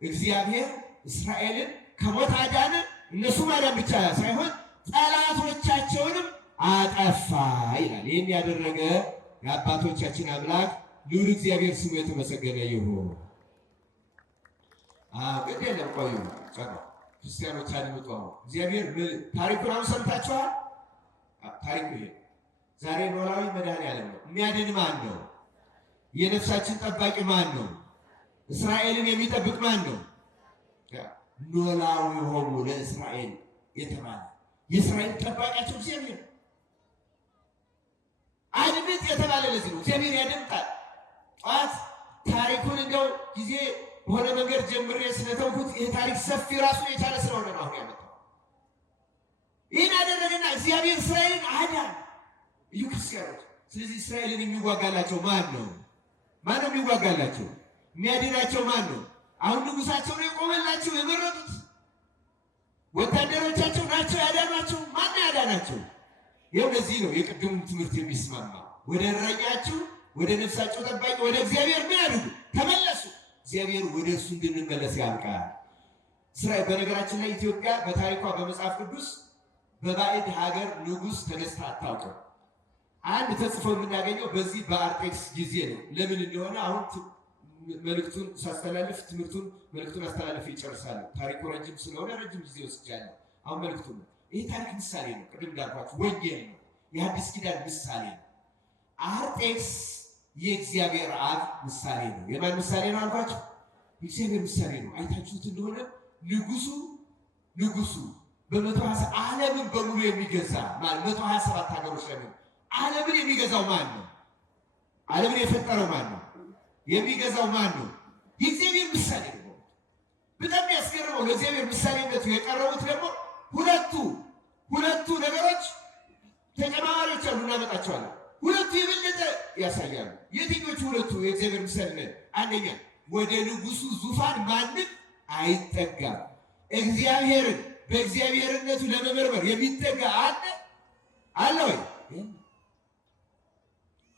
እግዚአብሔር እስራኤልን ከሞት አዳነ። እነሱ ማዳን ብቻ ሳይሆን ጠላቶቻቸውንም አጠፋ ይላል። ይህን ያደረገ የአባቶቻችን አምላክ ልዑል እግዚአብሔር ስሙ የተመሰገነ ይሁን። ግድ የለም ቆዩ ክርስቲያኖች አድምጡ። እግዚአብሔር ታሪኩን አሁን ሰምታችኋል። ታሪኩ ይሄ ዛሬ ኖላዊ መድኃኔዓለም ነው። የሚያድን ማን ነው? የነፍሳችን ጠባቂ ማን ነው? እስራኤልን የሚጠብቅ ማን ነው? ኖላዊ ሆሙ ለእስራኤል የተባለ የእስራኤል ጠባቂያቸው እግዚአብሔር አድምጥ የተባለ ለዚህ ነው። እግዚአብሔር ያደምጣል። ጠዋት ታሪኩን እንደው ጊዜ በሆነ መንገድ ጀምሬ ስለተውኩት ይህ ታሪክ ሰፊ ራሱን የቻለ ስለሆነ ነው አሁን ያመጣው። ይህን አደረገና እግዚአብሔር እስራኤልን አዳን። እዩ ክርስቲያኖች። ስለዚህ እስራኤልን የሚዋጋላቸው ማን ነው? ማን ነው የሚዋጋላቸው? የሚያድናቸው ማን ነው? አሁን ንጉሳቸው ነው የቆመላቸው የመረጡት። ወታደሮቻቸው ናቸው ያዳናቸው። ማን ያዳናቸው? ይኸው ለዚህ ነው የቅድሙም ትምህርት የሚስማማ ወደ እረኛችሁ ወደ ነፍሳቸው ጠባቂ ወደ እግዚአብሔር ምን ያድርጉ? ተመለሱ። እግዚአብሔር ወደ እሱ እንድንመለስ ያብቃል። እስራኤል በነገራችን ላይ ኢትዮጵያ በታሪኳ በመጽሐፍ ቅዱስ በባዕድ ሀገር ንጉሥ ተገዝታ አታውቅም። አንድ ተጽፎ የምናገኘው በዚህ በአርጤክስ ጊዜ ነው። ለምን እንደሆነ አሁን መልእክቱን ሳስተላልፍ መልእክቱን አስተላልፍ ይጨርሳሉ። ታሪኩ ረጅም ስለሆነ ረጅም ጊዜ ወስጃለሁ። አሁን መልእክቱ ነው። ይሄ ታሪክ ምሳሌ ነው። ቅድም እንዳልኳችሁ ወንጌል ነው። የአዲስ ኪዳን ምሳሌ ነው። አርጤክስ የእግዚአብሔር አብ ምሳሌ ነው። የማን ምሳሌ ነው አልኳችሁ? የእግዚአብሔር ምሳሌ ነው። አይታችሁት እንደሆነ ንጉሱ በ120 ዓለምን በሙሉ የሚገዛ ማለት 127 ሀገሮች ላይ ዓለምን የሚገዛው ማን ነው? ዓለምን የፈጠረው ማን ነው? የሚገዛው ማን ነው? የእግዚአብሔር ምሳሌ ነው። በጣም ያስገርመው ለእግዚአብሔር ምሳሌነቱ የቀረቡት ደግሞ ሁለቱ ነገሮች ተጨማሪዎች አሉ፣ እናመጣቸዋለን። ሁለቱ የበለጠ ያሳያሉ። የትኞቹ ሁለቱ የእግዚአብሔር ምሳሌነት? አንደኛ ወደ ንጉሱ ዙፋን ማንም አይጠጋም። እግዚአብሔርን በእግዚአብሔርነቱ ለመመርመር የሚጠጋ አለ ወይ?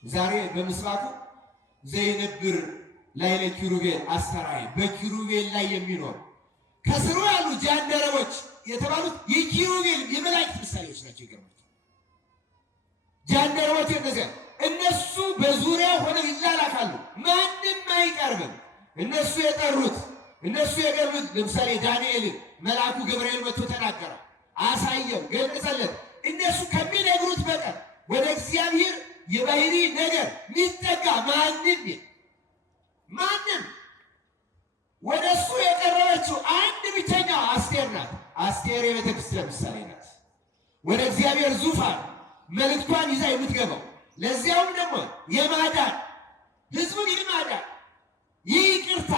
ዛሬ በምስራቁ ዘይነብር ላዕለ ኪሩቤል አስተርአየ በኪሩቤል ላይ የሚኖር ከስሩ ያሉ ጃንደረቦች የተባሉት የኪሩቤል የመላእክት ምሳሌዎች ናቸው። ይገርማል። ጃንደረቦች እነሱ በዙሪያ ሆነው ይላላካሉ። ማንም አይቀርብም። እነሱ የጠሩት እነሱ የገሉት ለምሳሌ ዳንኤልን መልአኩ ገብርኤል መጥቶ ተናገረ፣ አሳየው፣ ገለጸለት። እነሱ ከሚነግሩት በቀር ወደ እግዚአብሔር የባህሪ ነገር ሚጠጋ ማንም ወደ እሱ የቀረበችው አንድ ብቸኛ አስቴር ናት። አስቴር የቤተ ክርስቲያን ምሳሌ ናት። ወደ እግዚአብሔር ዙፋን መልእክቷን ይዛ የምትገባው ለዚያውም ደግሞ የማዳን ህዝቡን የማዳን ይቅርታ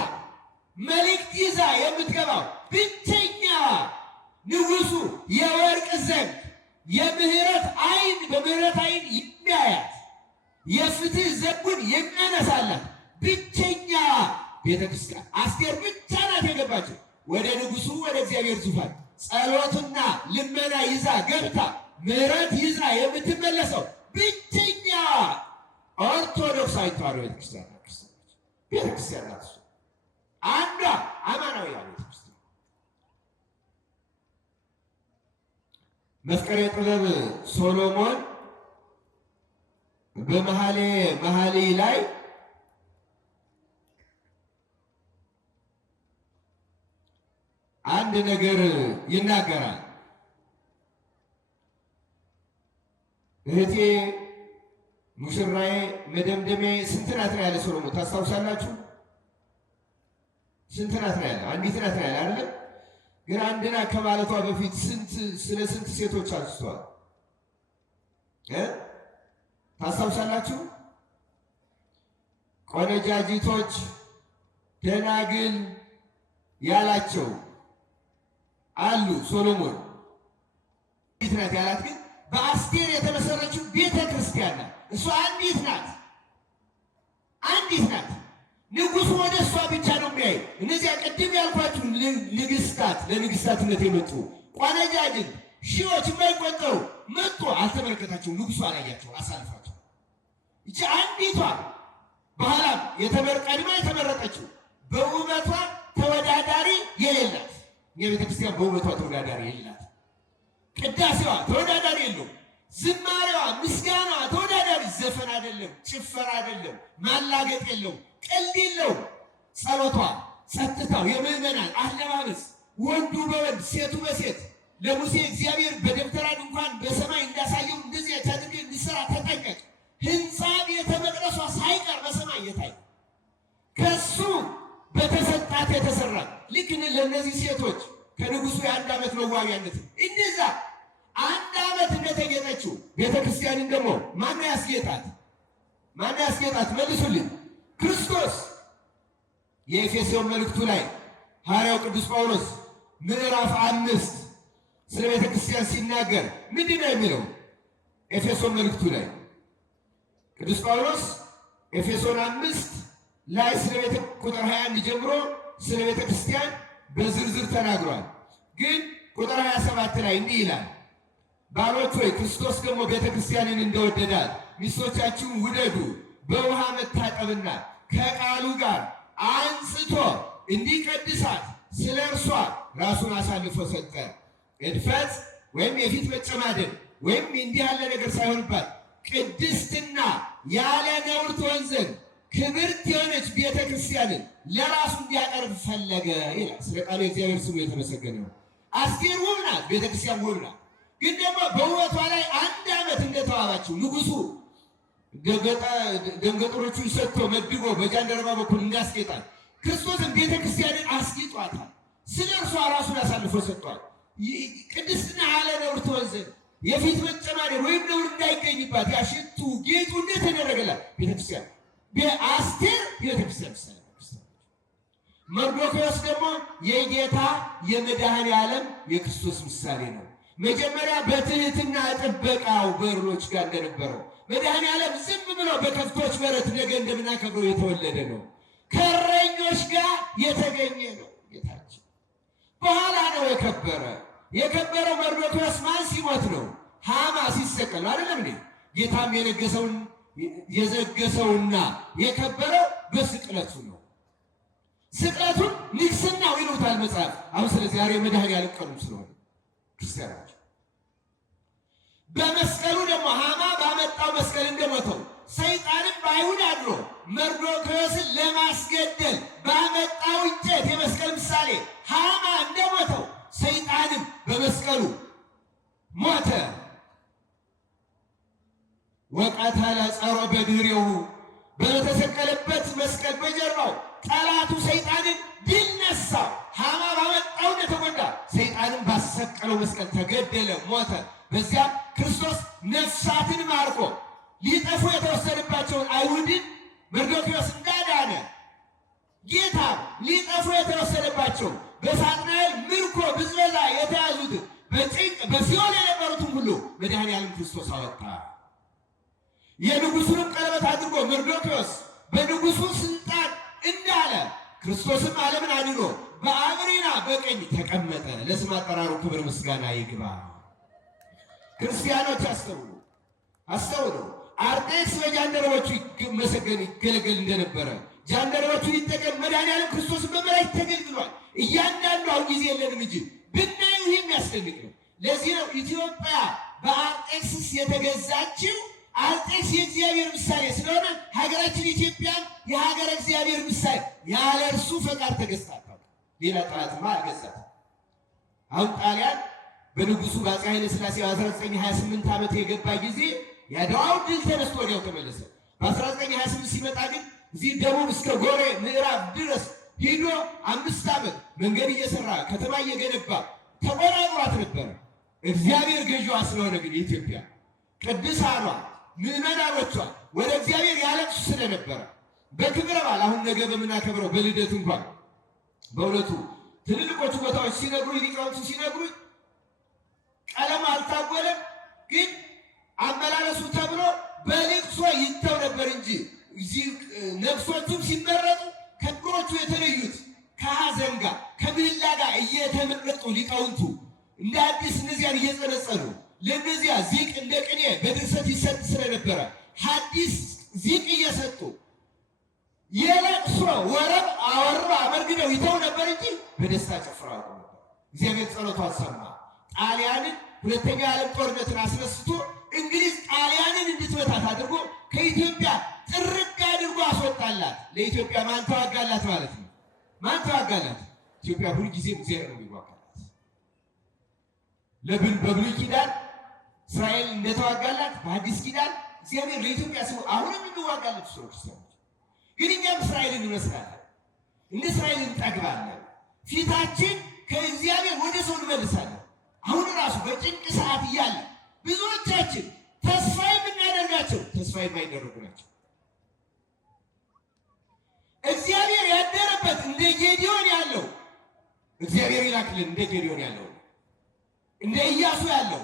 መልእክት ይዛ የምትገባው ብቸኛዋ ንጉሱ የወርቅ ዘንግ የምህረት አይን በምህረት አይን የሚያያት የፍትህ ዘንጉን የሚያነሳላት ብቸኛዋ ቤተክርስቲያን አስቴር ብቻ ናት የገባችው ወደ ንጉሱ ወደ እግዚአብሔር ዙፋን ጸሎትና ልመና ይዛ ገብታ ምህረት ይዛ የምትመለሰው ብቸኛዋ ኦርቶዶክሳዊት ተዋሕዶ ቤተክርስቲያን ናት። አንዷ አማናዊ ቤተክርስቲያን መፍቀሬ ጥበብ ሶሎሞን በመኃልየ ላይ አንድ ነገር ይናገራል። እህቴ ሙሽራዬ መደምደሜ ስንት ናት ነው ያለ ሶሎሞን? ታስታውሳላችሁ? ስንት ናት ነው ያለ? አንዲት ናት ነው ያለ አይደል? ግን አንድ ናት ከማለቷ በፊት ስለ ስንት ሴቶች አንስቷል? ታስታውሳላችሁ? ቆነጃጅቶች ደናግል ያላቸው አሉ። ሶሎሞን አንዲት ናት ያላት ግን በአስቴር የተመሰረችው ቤተ ክርስቲያን ናት። እሷ አንዲት ናት። ንጉሱ ወደ እሷ ብቻ ነው የሚያይ። እነዚያ ቅድም ያልኳችሁ ንግስታት ለንግስታትነት የመጡ ቆነጃጅት ሺዎች የማይቆጠሩ መጥቶ አልተመለከታቸው። ንጉሱ አላያቸው፣ አሳልፋቸው። ይቺ አንዲቷ በኋላም ቀድማ የተመረጠችው በውበቷ ተወዳዳሪ የሌላት የቤተ ክርስቲያን በውበቷ ተወዳዳሪ የሌላት፣ ቅዳሴዋ ተወዳዳሪ የለውም፣ ዝማሬዋ ምስጋናዋ ተወዳዳሪ፣ ዘፈን አይደለም፣ ጭፈራ አይደለም፣ ማላገጥ የለውም፣ ቀልድ የለውም። ጸሎቷ፣ ጸጥታው፣ የምዕመናን አለባበስ፣ ወንዱ በወንድ ሴቱ በሴት ለሙሴ እግዚአብሔር በደብተራ ድንኳን በሰማይ እንዳሳየው እንደዚህ አድርገህ እንድትሰራ ተጠንቀቅ። ህንፃ ቤተ መቅደሷ ሳይቀር በሰማይ የታይ ከሱ በተሰጣት የተሰራ ልክ ለእነዚህ ሴቶች ከንጉሱ የአንድ ዓመት መዋቢያነት እንደዛ አንድ ዓመት እንደተጌጠችው ቤተክርስቲያንን ደግሞ ማን ያስጌጣት? መልሱልኝ። ክርስቶስ። የኤፌሶን መልእክቱ ላይ ሐዋርያው ቅዱስ ጳውሎስ ምዕራፍ 5 ስለ ቤተክርስቲያን ሲናገር ምንድን ነው የሚለው? ኤፌሶን መልእክቱ ላይ ቅዱስ ጳውሎስ ኤፌሶን 5 ላይ ቁጥር 21 ጀምሮ ስለ ቤተክርስቲያን በዝርዝር ተናግሯል። ግን ቁጥር 27 ላይ እንዲህ ይላል፣ ባሎች ሆይ ክርስቶስ ደግሞ ቤተክርስቲያንን እንደወደዳት ሚስቶቻችሁን ውደዱ፣ በውሃ መታጠብና ከቃሉ ጋር አንጽቶ እንዲቀድሳት ስለ እርሷ ራሱን አሳልፎ ሰጠ። እድፈት ወይም የፊት መጨማደድ ወይም እንዲህ ያለ ነገር ሳይሆንባት ቅድስትና ያለ ነውር ትሆን ዘንድ ክብርት የሆነች ቤተ ክርስቲያንን ለራሱ እንዲያቀርብ ፈለገ ይላል። ስለ ቃሉ የእግዚአብሔር ስሙ የተመሰገነ ነው። አስቴር ውብ ናት፣ ቤተ ክርስቲያን ውብ ናት። ግን ደግሞ በውበቷ ላይ 1 ዓመት እንደተዋባችው ንጉሱ ደንገጥሮቹን ሰጥቶ መድቦ በጃንደረባ በኩል እንዳስጌጣል ክርስቶስን ቤተ ክርስቲያንን አስጌጧታል። ስለ እርሷ ራሱን አሳልፎ ሰጥቷል። ቅድስና ያለ ነውር ትሆን ዘንድ የፊት መጨማደድ ወይም ነውር እንዳይገኝባት ያ ሽቱ ጌጡ እንደተደረገላት ቤተክርስቲያን አስቴር ቤተክርስቲያን ምሳሌ። መርዶክዮስ ደግሞ የጌታ የመድኃኔ ዓለም የክርስቶስ ምሳሌ ነው። መጀመሪያ በትህትና ጥበቃው በሮች ጋር እንደነበረው መድኃኔ ዓለም ዝም ብሎ በከብቶች በረት ነገ እንደምናከብረው የተወለደ ነው። ከእረኞች ጋር የተገኘ ነው ጌታችን። በኋላ ነው የከበረው መርዶክዮስ ማን ሲሞት ነው? ሃማ ሲሰቀል አይደለም እንዴ? ጌታም የዘገሰውና የከበረው በስቅለቱ ነው። ስቅለቱን ንግስናው ይሉታል መጽሐፍ። አሁን ስለዚህ ዛሬ መድኃኔ ዓለም ቀኑ ስለሆነ ክርስቲያኖች በመስቀሉ ደግሞ ሃማ ባመጣው መስቀል እንደሞተው ሰይጣንም በአይሁድ አድሮ መርዶክዮስን ለማስገደል ባመጣው እንጨት የመስቀል ምሳሌ ሃማ እንደሞተው ሰይጣንም በመስቀሉ ሞተ። ወቀተለ ጸሮ በድኅሬሁ በተሰቀለበት መስቀል በጀርባው ጠላቱ ሰይጣንን ድል ነሳው። ሃማ ባመጣው እንደተጎዳ ሰይጣንም ባሰቀለው መስቀል ተገደለ፣ ሞተ። በዚያም ክርስቶስ ነፍሳትን ማርኮ ሊጠፉ የተወሰደባቸውን አይሁድን መርዶክዮስ እንዳዳነ ጌታ ሊጠፉ የተወሰደባቸው በሳጥናኤል ምርኮ ብዝበዛ የተያዙትን በጭንቅ በሲኦል የነበሩትን ሁሉ መድኃኔ ዓለም ክርስቶስ አወጣ። የንጉሱንም ቀለበት አድርጎ መርዶክዮስ በንጉሱ ስልጣን እንዳለ ክርስቶስም ዓለምን አድኖ በአብሪና በቀኝ ተቀመጠ። ለስም አጠራሩ ክብር ምስጋና ይግባ። ክርስቲያኖች አስተውሉ። አርጤክስ በጃንደረቦቹ ይገለገል እንደነበረ ጃንደረቦቹን ይጠቀም መድኃኔ ዓለም ክርስቶስን በመላእክት ተገልግሏል። እያንዳንዱ አሁን ጊዜ የለንም እንጂ ብናዩ ይህ የሚያስደንቅ ነው። ለዚህ ነው ኢትዮጵያ በአርጤክስስ የተገዛችው። አርጤክስ የእግዚአብሔር ምሳሌ ስለሆነ ሀገራችን ኢትዮጵያን የሀገረ እግዚአብሔር ምሳሌ ያለ እርሱ ፈቃድ ተገዝታ ሌላ ጠላትማ አልገዛትም። አሁን ጣሊያን በንጉሱ በአፄ ኃይለ ሥላሴ በ1928 ዓመት የገባ ጊዜ የአድዋው ድል ተነስቶ ወዲያው ተመለሰ። በ1928 ሲመጣ ግን እዚህ ደቡብ እስከ ጎሬ ምዕራብ ድረስ ሂዶ 5 ዓመት መንገድ እየሰራ ከተማ እየገነባ ተቆጣጥሯት ነበረ። እግዚአብሔር ገዥዋ ስለሆነ ግን የኢትዮጵያ ቅዱሳኗ ምዕመናኖቿ ወደ እግዚአብሔር ያለቅሱ ስለነበረ በክብረ በዓል አሁን ነገ በምናከብረው በልደት እንኳን በእውነቱ ትልልቆቹ ቦታዎች ሲነግሩኝ ሊቃውንቱ ሲነግሩኝ ቀለም አልታጎለም፣ ግን አመላለሱ ተብሎ በልቅሶ ይተው ነበር እንጂ እዚህ ነፍሶቹም ሲመረጡ ከድሮቹ የተለዩት ከሐዘን ጋር ከምህላ ጋር እየተመረጡ ሊቃውንቱ እንደ አዲስ እነዚያን እየጸነጸሉ ለእነዚያ ዚቅ እንደ ቅኔ በድርሰት ይሰጥ ስለነበረ ሐዲስ ዚቅ እየሰጡ የለቅሶ ወረብ አወራ አመርግደው ይተው ነበር እንጂ በደስታ ጨፍረው ነበር። እግዚአብሔር ጸሎቷን ሰማ። ጣሊያንን ሁለተኛ የዓለም ጦርነትን አስነስቶ እንግሊዝ ጣሊያንን እንድትመታት አድርጎ ከኢትዮጵያ ጥርግ አድርጎ አስወጣላት። ለኢትዮጵያ ማን ተዋጋላት ማለት ነው? ማን ተዋጋላት? ኢትዮጵያ ሁልጊዜም እግዚአብሔር ነው የሚዋጋላት። በብሉይ ኪዳን እስራኤል እንደተዋጋላት በአዲስ ኪዳን እግዚአብሔር ለኢትዮጵያ ሰው አሁንም የሚዋጋለት ሰዎች ግን እኛም እስራኤልን እንመስላለን። እንደ እስራኤል እንጠግባለን። ፊታችን ከእግዚአብሔር ወደ ሰው እንመልሳለን። አሁን ራሱ በጭንቅ ሰዓት እያለ ብዙዎቻችን ተስፋ የምናደርጋቸው ተስፋ የማይደረጉ ናቸው። እግዚአብሔር ያደረበት እንደ ጌዲዮን ያለው እግዚአብሔር ይላክልን። እንደ ጌዲዮን ያለው እንደ ኢያሱ ያለው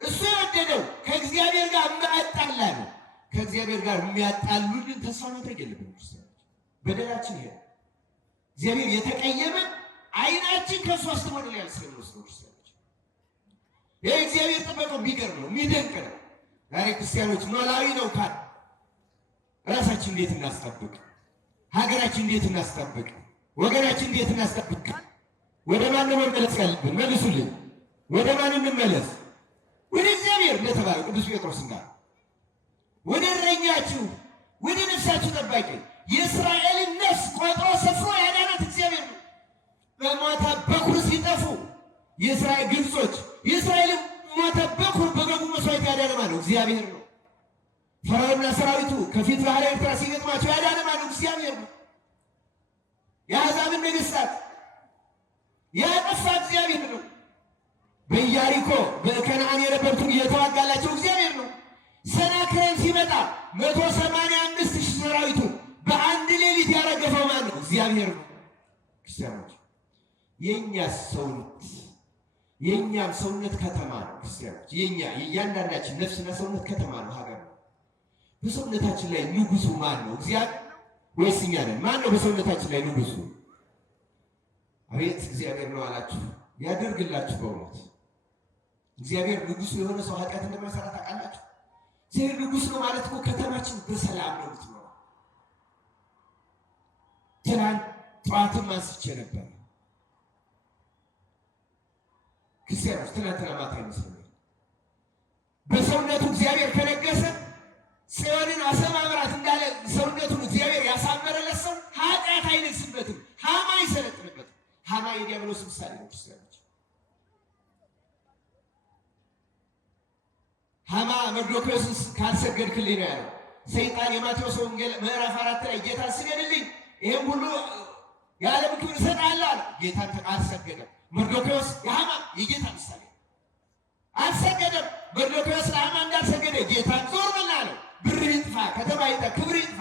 እሱ የወደደው ከእግዚአብሔር ጋር የማያጣላ ነው። ከእግዚአብሔር ጋር የሚያጣሉልን ተስፋ ማድረግ የለብንም። ክርስቲያኖች በደላችን ይሄ እግዚአብሔር የተቀየመን አይናችን ከእሱ አስተሞደል ያልስለምነው ክርስቲያኖች ይህ እግዚአብሔር ጥበቃው የሚገርም ነው፣ የሚደንቅ ነው። ዛሬ ክርስቲያኖች ኖላዊ ነው ካል ራሳችን እንዴት እናስጠብቅ? ሀገራችን እንዴት እናስጠብቅ? ወገናችን እንዴት እናስጠብቅ? ወደ ማን መመለስ ያለብን? መልሱልኝ። ወደ ማን እንመለስ? ወደ እግዚአብሔር እንደተባለው ቅዱስ ጴጥሮስ ጋር ጠባቂ የእስራኤልን ነፍስ ቆጥሮ ሰፍሮ ያዳናት እግዚአብሔር ነው። በሞተ በኩር ሲጠፉ የእስራኤል ግብጾች የእስራኤልን ሞተ በኩር በበጉ መስዋዕት ያዳነ ማነው? እግዚአብሔር ነው። ፈርዖንና ሰራዊቱ ከፊት ባህረ ኤርትራ ሲገጥማቸው ያዳነ ማነው? እግዚአብሔር ነው። የአሕዛብን ነገሥታት ያጠፋ እግዚአብሔር ነው። በኢያሪኮ በከነዓን የነበሩትን እየተዋጋላቸው እግዚአብሔር ነው። ሰናክሬም ሲመጣ 185,000 ሰራዊቱ በአንድ ሌሊት ያረገፈው ማን ነው? እግዚአብሔር ነው። ክርስቲያኖች የእኛስ ሰውነት የእኛም ሰውነት ከተማ ነው። ክርስቲያኖች የእያንዳንዳችን ነፍስና ሰውነት ከተማ ነው፣ ሀገር ነው። በሰውነታችን ላይ ንጉሱ ማን ነው? እግዚአብሔር ወይስ እኛ ነን? ማን ነው በሰውነታችን ላይ ንጉሱ? አቤት እግዚአብሔር ነው አላችሁ፣ ያደርግላችሁ። በእውነት እግዚአብሔር ንጉሱ የሆነ ሰው ኃጢአት እንደማይሰራ ታውቃላችሁ። እግዚአብሔር ንጉስ ነው ማለት እኮ ከተማችን በሰላም ነው የምትኖረው። ትናንት ጠዋትም አንስቼ ነበር ክርስቲያኖች፣ ትናንትና ማታ ይመስለኛል በሰውነቱ እግዚአብሔር ከነገሰ ጽዮንን አሰማምራት እንዳለ ሰውነቱን እግዚአብሔር ያሳመረለት ሰው ኃጢአት አይነግስበትም፣ ሐማ አይሰለጥንበትም። ሐማ የዲያብሎስ ምሳሌ ነው። ክርስቲያኖች ሐማ መርዶክዮስን ካልሰገድክልኝ ነው ያለው ሰይጣን። የማቴዎስ ወንጌል ምዕራፍ 4 ላይ ጌታን ስገድልኝ ይሄን ሁሉ የዓለም ክብር እሰጥሃለሁ አለ። ጌታን አልሰገደም። መርዶክዮስ የሐማ የጌታ ምሳሌ አልሰገደም። መርዶክዮስ ለሐማ እንዳልሰገደ ጌታን ዞር በል አለው። ብር ይጥፋ፣ ከተማ ይጥፋ፣ ክብር ይጥፋ።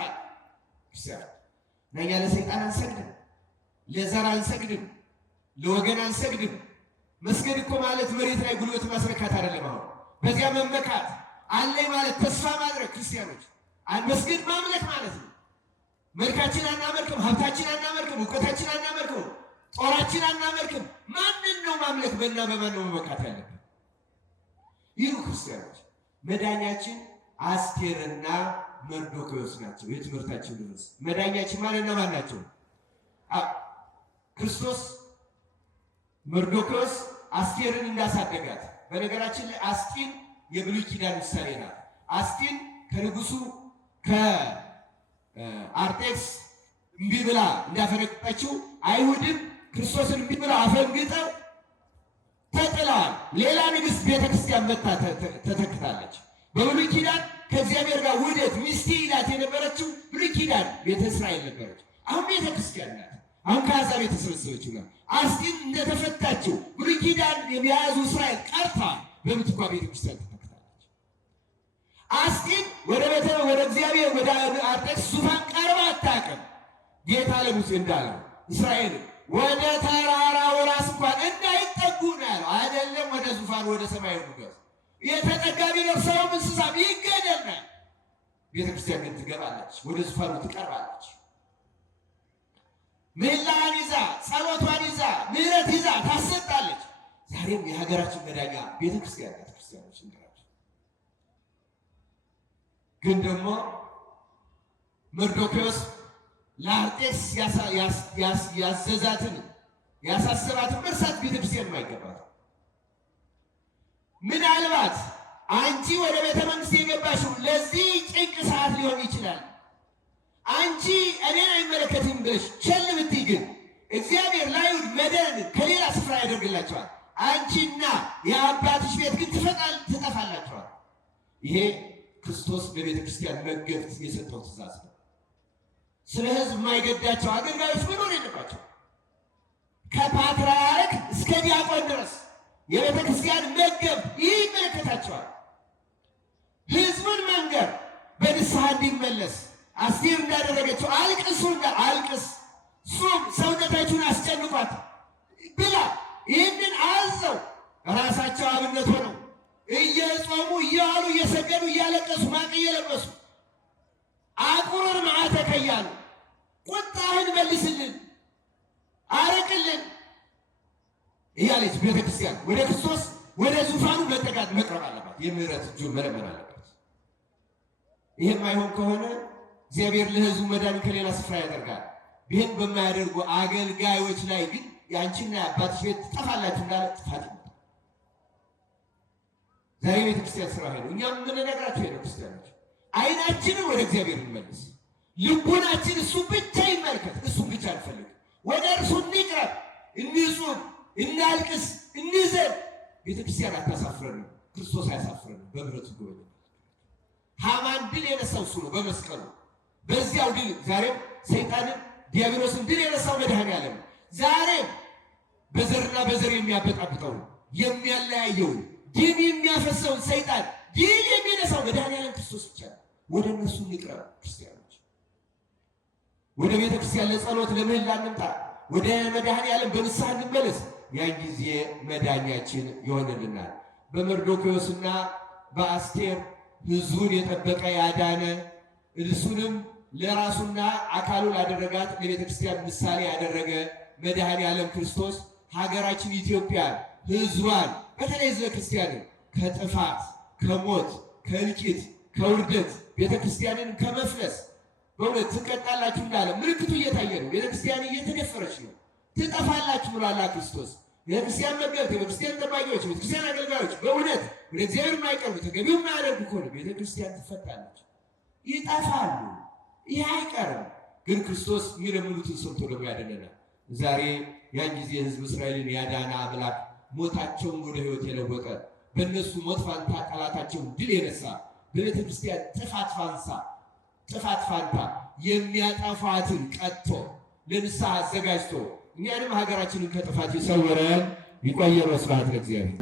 እኛ ለሰይጣን አንሰግድም፣ ለዘር አንሰግድም፣ ለወገን አንሰግድም። መስገድ እኮ ማለት መሬት ላይ ጉልበት ማስረካት አይደለም። አሁን በዚያ መመካት አለኝ ማለት ተስፋ ማድረግ። ክርስቲያኖች መስገድ ማምለክ ማለት ነው። መልካችን አናመልክም፣ ሀብታችን አናመልክም፣ እውቀታችን አናመልክም፣ ጦራችን አናመልክም። ማንን ነው ማምለክ? በእና በማን ነው መመካት ያለብን? ይሉ ክርስቲያኖች መዳኛችን አስቴርና መርዶክዮስ ናቸው። የትምህርታችን ርዕስ መዳኛችን ማለት ነው ማን ናቸው? ክርስቶስ መርዶክዮስ አስቴርን እንዳሳደጋት። በነገራችን ላይ አስጢን የብሉይ ኪዳን ምሳሌ ናት። አስጢን ከንጉሱ ከአርጤክስ እምቢ ብላ እንዳፈነቀጠችው አይሁድም ክርስቶስን እምቢ ብላ አፈንግጠው ተጥለዋል። ሌላ ንግሥት ቤተክርስቲያን መታ ተተክታለች። በብሉይ ኪዳን ከእግዚአብሔር ጋር ውህደት ሚስቴ ይላት የነበረችው ብሉይ ኪዳን ቤተ እስራኤል ነበረች። አሁን ቤተ ክርስቲያን ናት። አሁን ከአሕዛብ የተሰበሰበችው ናት። አስጢን እንደተፈታችው ብሉይ ኪዳን የያዙ እስራኤል ቀርተዋል። በምትኳ ቤተ ክርስቲያን ተተክታለች። አስጢን ወደ እግዚአብሔር ወደ አርጤክስስ ዙፋን ቀርባ አታውቅም። ጌታ ለሙሴ እንዳለው እስራኤል ወደ ተራራው ራስ እንኳን እንዳይጠጉ ነው ያለው። አይደለም ወደ ዙፋን ወደ ሰማይ ንገስ የተጠጋ ቢኖር ሰውም እንስሳም ይገደል ነው። ቤተ ክርስቲያን ግን ትገባለች፣ ወደ ዙፋኑ ትቀርባለች። ምህላዋን ይዛ ጸሎቷን ይዛ ምሕረት ይዛ ታሰጣለች። ዛሬም የሀገራችን መዳኛ ቤተ ክርስቲያን ናት። ክርስቲያኖች እንግራቸው ግን ደግሞ መርዶክዮስ ለአርጤክስ ያዘዛትን ያሳሰባትን መርሳት ቤተክርስቲያን የማይገባት። ምናልባት አንቺ ወደ ቤተ መንግስት የገባሽው ለዚህ ጭንቅ ሰዓት ሊሆን ይችላል። አንቺ እኔን አይመለከትም ብለሽ ቸል ብትይ ግን እግዚአብሔር ለአይሁድ መዳንን ከሌላ ስፍራ ያደርግላቸዋል። አንቺና የአባትሽ ቤት ግን ትጠፋላቸዋል። ይሄ ክርስቶስ በቤተ ክርስቲያን መገብት የሰጠው ትእዛዝ ነው። ስለ ሕዝብ የማይገዳቸው አገልጋዮች መኖር የለባቸው። ከፓትርያርክ እስከ ዲያቆን ድረስ የቤተ ክርስቲያን መገብ ይህ ይመለከታቸዋል። ሕዝቡን መንገር በንስሐ እንዲመለስ አስቴር እንዳደረገችው አልቅሱ አልቅስ ሱም ሰውነታችሁን አስጨንቋት ብላ ይህንን አዘው ራሳቸው አብነት ሆነው እየጾሙ እየዋሉ እየሰገዱ እያለቀሱ ማቅ እየለበሱ አቁርር መዓተከ እያሉ ቁጣህን መልስልን አረቅልን እያለች ቤተክርስቲያን ወደ ክርስቶስ ወደ ዙፋኑ መጠጋት መቅረብ አለባት። የምህረት እጁን መለመን አለባት። ይህም አይሆን ከሆነ እግዚአብሔር ለሕዝቡ መዳን ከሌላ ስፍራ ያደርጋል። ይህን በማያደርጉ አገልጋዮች ላይ ግን የአንቺና የአባትሽ ቤት ትጠፋላችሁ እንዳለ ጥፋት ይመጣል። ዛሬ ቤተክርስቲያን ስራ ሄዱ። እኛም የምንነግራቸው ቤተክርስቲያኖች አይናችንን ወደ እግዚአብሔር እንመልስ፣ ልቡናችን እሱ ብቻ ይመልከት። እሱ ብቻ እንፈልግ። ወደ እርሱ እንቅረብ፣ እንጹም፣ እናልቅስ፣ እንዘን። ቤተክርስቲያን አታሳፍረንም። ክርስቶስ አያሳፍረንም። በምህረቱ ጎበኘ። ሐማን ድል የነሳው እሱ ነው በመስቀሉ። በዚያው ድል ዛሬም ሰይጣንን ዲያብሎስን ድል የነሳው መድኃኔዓለም ዛሬም በዘርና በዘር የሚያበጣብጠው የሚያለያየው ድል የሚያፈሰውን ሰይጣን ድል የሚነሳው መድኃኔዓለም ክርስቶስ ብቻ ነው። ወደ እነሱ እንቅረብ ክርስቲያኖች። ወደ ቤተ ክርስቲያን ለጸሎት ለምህላ እንምጣ። ወደ መድኃኔዓለም በንስሐ እንመለስ። ያን ጊዜ መዳኛችን ይሆንልናል። በመርዶክዮስና በአስቴር ሕዝቡን የጠበቀ ያዳነ እርሱንም ለራሱና አካሉ ላደረጋት ለቤተ ክርስቲያን ምሳሌ ያደረገ መድኃኔዓለም ክርስቶስ ሀገራችን ኢትዮጵያን ሕዝቧን በተለይ ሕዝበ ክርስቲያንን ከጥፋት ከሞት ከእልቂት ከውርደት ቤተ ክርስቲያንን ከመፍለስ በእውነት ትቀጣላችሁ እንዳለ ምልክቱ እየታየ ነው። ቤተ ክርስቲያን እየተደፈረች ነው። ትጠፋላችሁ ብሏል ክርስቶስ። ቤተ ክርስቲያን መገብት፣ ቤተ ክርስቲያን ጠባቂዎች፣ ቤተ ክርስቲያን አገልጋዮች በእውነት ወደ እግዚአብሔር የማይቀርቡ ተገቢው የማያደርጉ ከሆነ ቤተ ክርስቲያን ትፈታለች፣ ይጠፋሉ። ይህ አይቀርም። ግን ክርስቶስ የሚለምኑትን ሰምቶ ደግሞ ያድነናል። ዛሬ ያን ጊዜ ሕዝብ እስራኤልን ያዳነ አምላክ ሞታቸውን ወደ ሕይወት የለወጠ በእነሱ ሞት ፋንታ ጠላታቸውን ድል የነሳ በቤተ ክርስቲያን ጥፋት ፋንታ የሚያጠፋትን ቀጥቶ ለንስሐ አዘጋጅቶ እኛንም ሀገራችንን ከጥፋት ይሰውረን። ይቆየን። ስብሐት ለእግዚአብሔር።